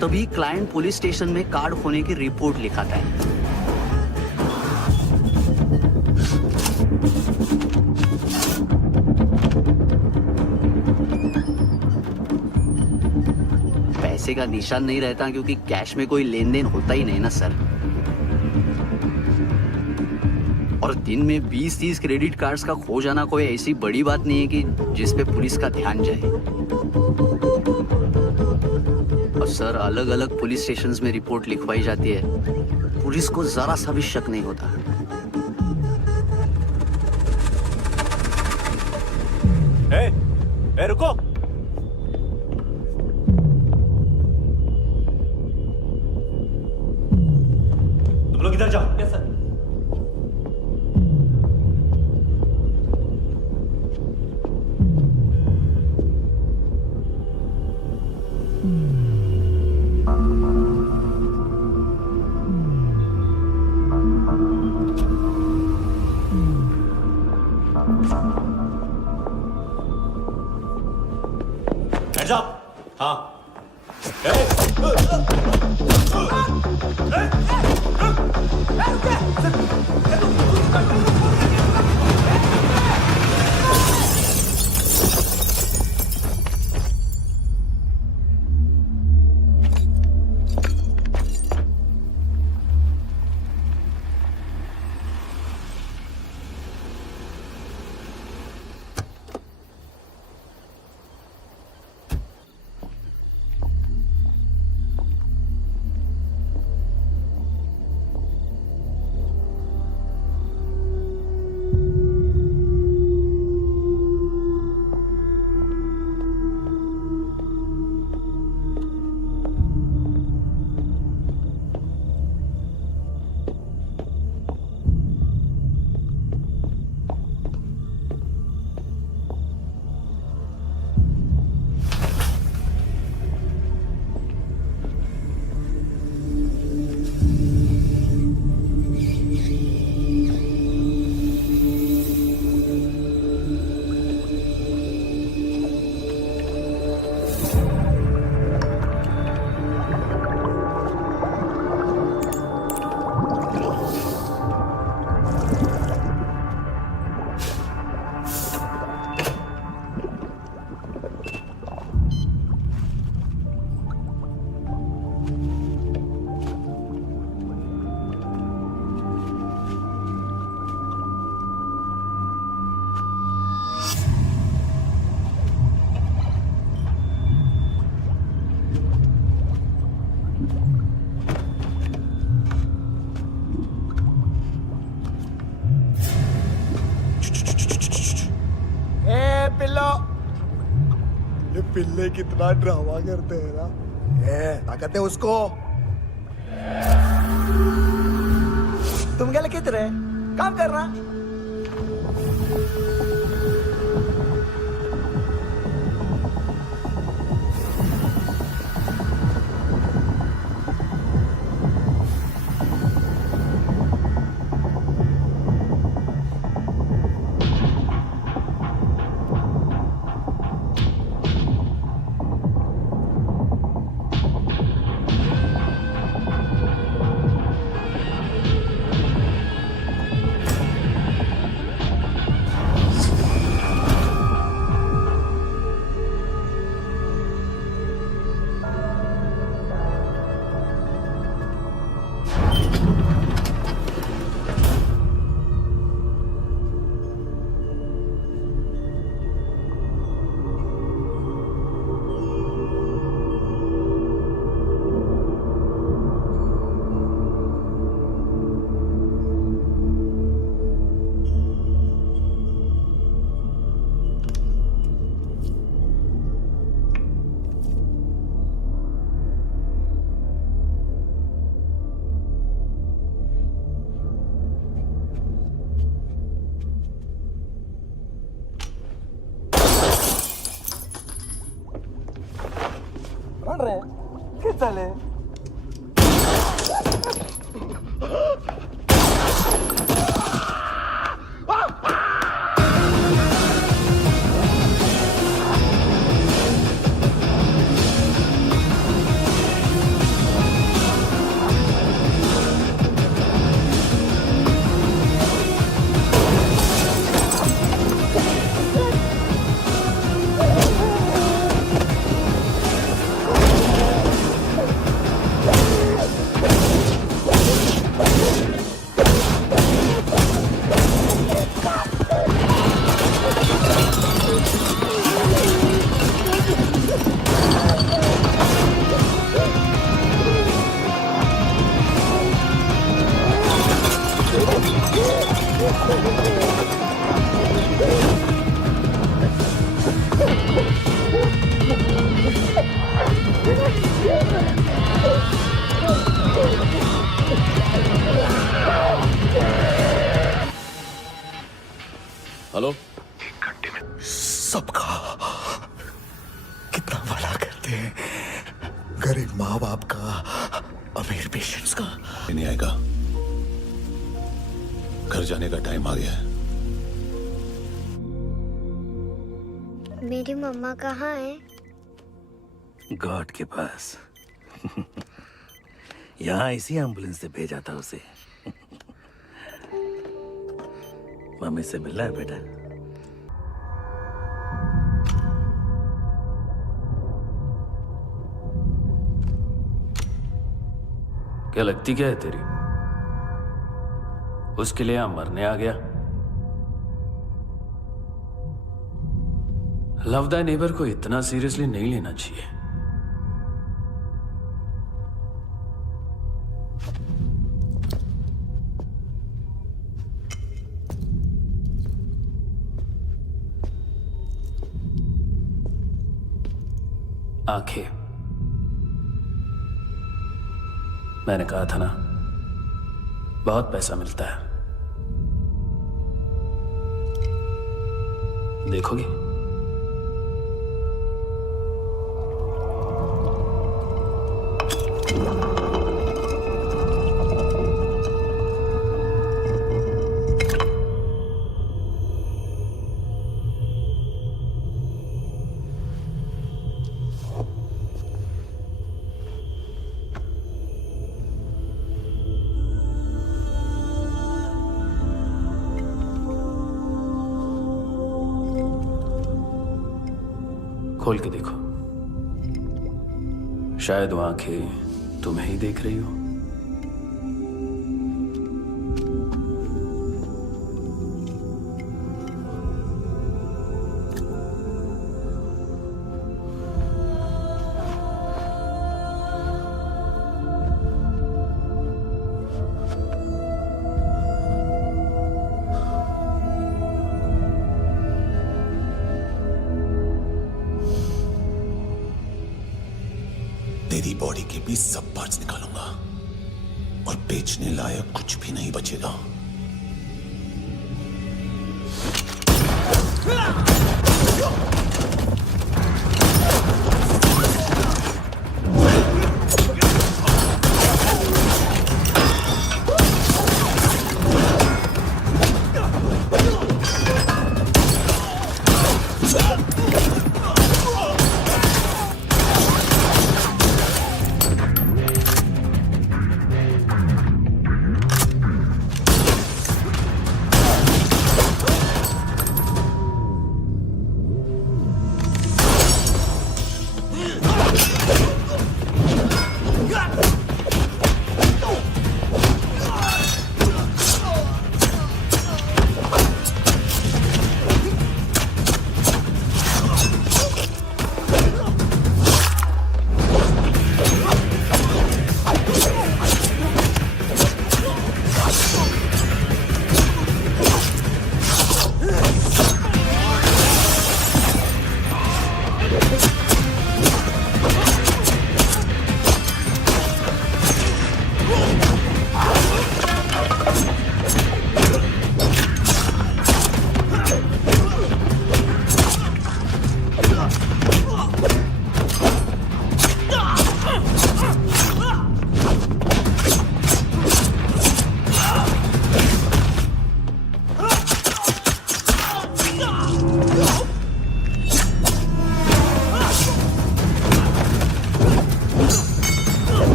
तभी क्लाइंट पुलिस स्टेशन में कार्ड खोने की रिपोर्ट लिखाता है। पैसे का निशान नहीं रहता क्योंकि कैश में कोई लेन देन होता ही नहीं ना सर। और दिन में 20-30 क्रेडिट कार्ड्स का खो जाना कोई ऐसी बड़ी बात नहीं है कि जिस पे पुलिस का ध्यान जाए। और सर, अलग अलग पुलिस स्टेशंस में रिपोर्ट लिखवाई जाती है, पुलिस को जरा सा भी शक नहीं होता। रुको, तुम लोग इधर जाओ। Yes sir. Hands up! हाँ। पिल्ले कितना ड्रामा करते हैं ना। ताकत है उसको। तुम क्या लिखित रहे? काम कर रहा। ढूंढ रहे हैं कि चले हेलो। सबका कितना भला करते हैं, गरीब माँ बाप का, अमीर पेशेंट्स का। नहीं आएगा, घर जाने का टाइम आ गया है। मेरी मम्मा कहाँ है? गॉड के पास। यहाँ इसी एम्बुलेंस से भेजा था उसे। मम्मी से मिलना है बेटा? क्या लगती क्या है तेरी? उसके लिए यहां मरने आ गया? लव द नेबर को इतना सीरियसली नहीं लेना चाहिए। आंखें, मैंने कहा था ना, बहुत पैसा मिलता है। देखोगे? खोल के देखो, शायद वो आंखें तुम्हें ही देख रही हो। तेरी बॉडी के भी सब पार्ट्स निकालूंगा और बेचने लायक कुछ भी नहीं बचेगा।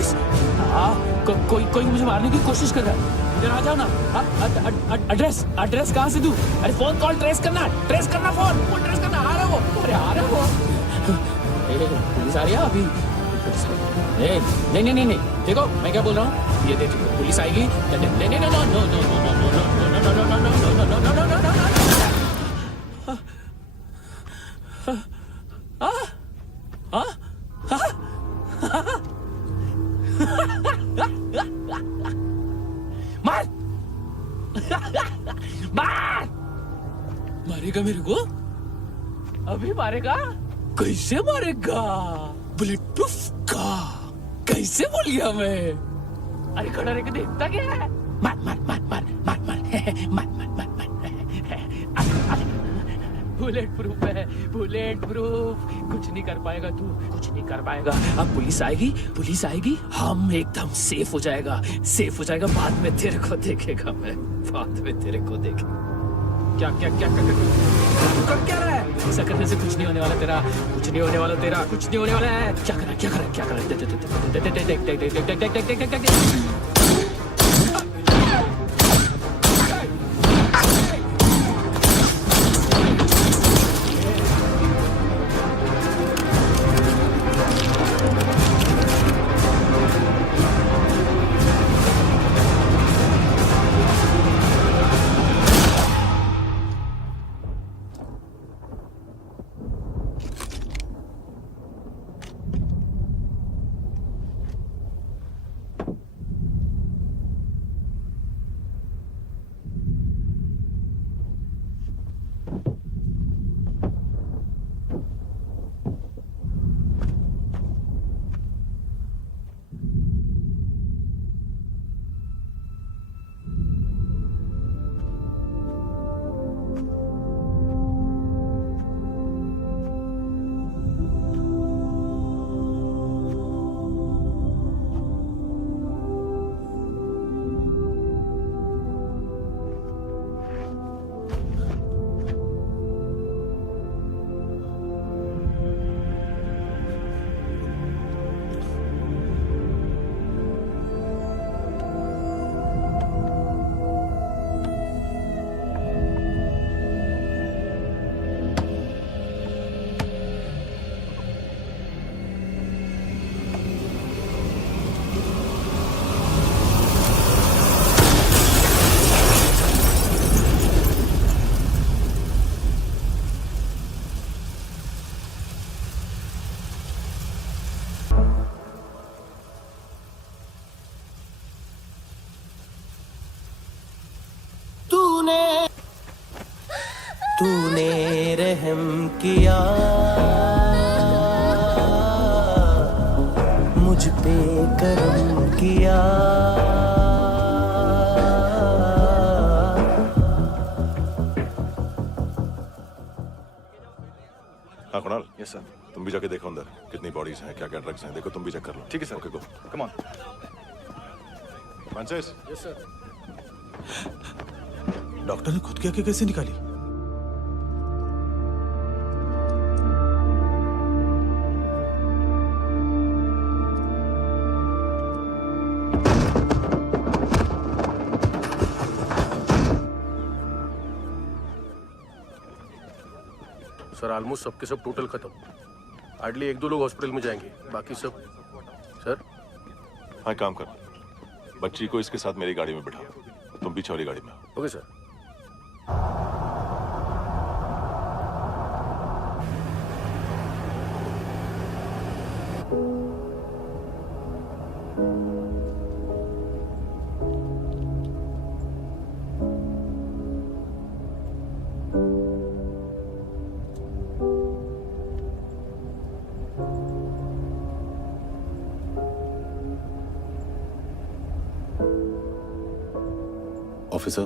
पुलिस कोई मुझे मारने की कोशिश कर रहा है। इधर आ जाओ ना। एड्रेस कहाँ से दूं? अरे फोन कॉल ट्रेस करना फोन ट्रेस करना। आ रहा वो, अरे आ रहा वो। पुलिस आ रही है अभी। नहीं देखो मैं क्या बोल रहा हूँ, ये देखो पुलिस आएगी। मार मारेगा मेरे को? अभी मारेगा? कैसे मारेगा? बुलेट प्रूफ का कैसे बोल गया मैं? अरे खड़ा रह के देखता क्या है? मार मार मार मार मार मार मार मार मार मार। बुलेट प्रूफ है, बुलेट प्रूफ। कुछ नहीं कर पाएगा तू, कुछ नहीं कर पाएगा। अब पुलिस आएगी, हम एकदम सेफ हो जाएगा। बाद में तेरे को देखेगा मैं, बाद में तेरे को देखेगा। क्या क्या क्या क्या तू कर क्या रहा है? ऐसा करने से कुछ नहीं होने वाला तेरा, कुछ नहीं होने वाला है। क्या कर तूने रहम किया मुझ पे, करम किया। हाँ कुणाल। Yes sir. तुम भी जाके देखो अंदर कितनी बॉडीज हैं, क्या क्या ड्रग्स हैं, देखो तुम भी चेक कर लो। ठीक है sir. Okay go, come on. Francis. Yes sir. Doctor ने खुद की आंखें कैसे निकाली? सर ऑलमोस्ट सबके सब टोटल खत्म। हार्डली 1-2 लोग हॉस्पिटल में जाएंगे, बाकी सब। सर हाँ काम कर, बच्ची को इसके साथ मेरी गाड़ी में बिठा, तुम पीछे वाली गाड़ी में। Okay sir. ऑफिसर,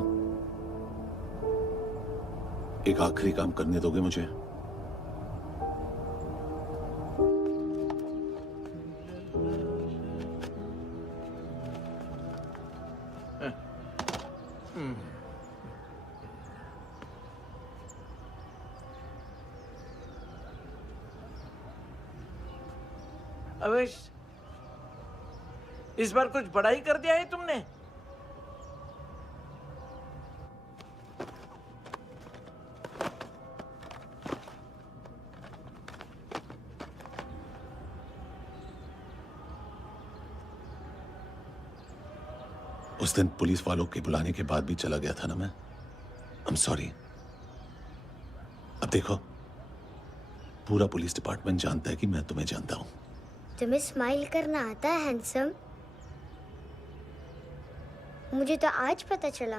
एक आखिरी काम करने दोगे मुझे? अवेश इस बार कुछ बड़ा ही कर दिया है तुमने। उस दिन पुलिस वालों के बुलाने के बाद भी चला गया था ना मैं। I am sorry. अब देखो, पूरा पुलिस डिपार्टमेंट जानता है कि मैं तुम्हें जानता हूं। तुम्हें स्माइल करना आता है हैंडसम? मुझे तो आज पता चला।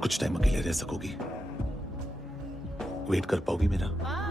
कुछ टाइम अकेले रह सकोगी? वेट कर पाओगी मेरा?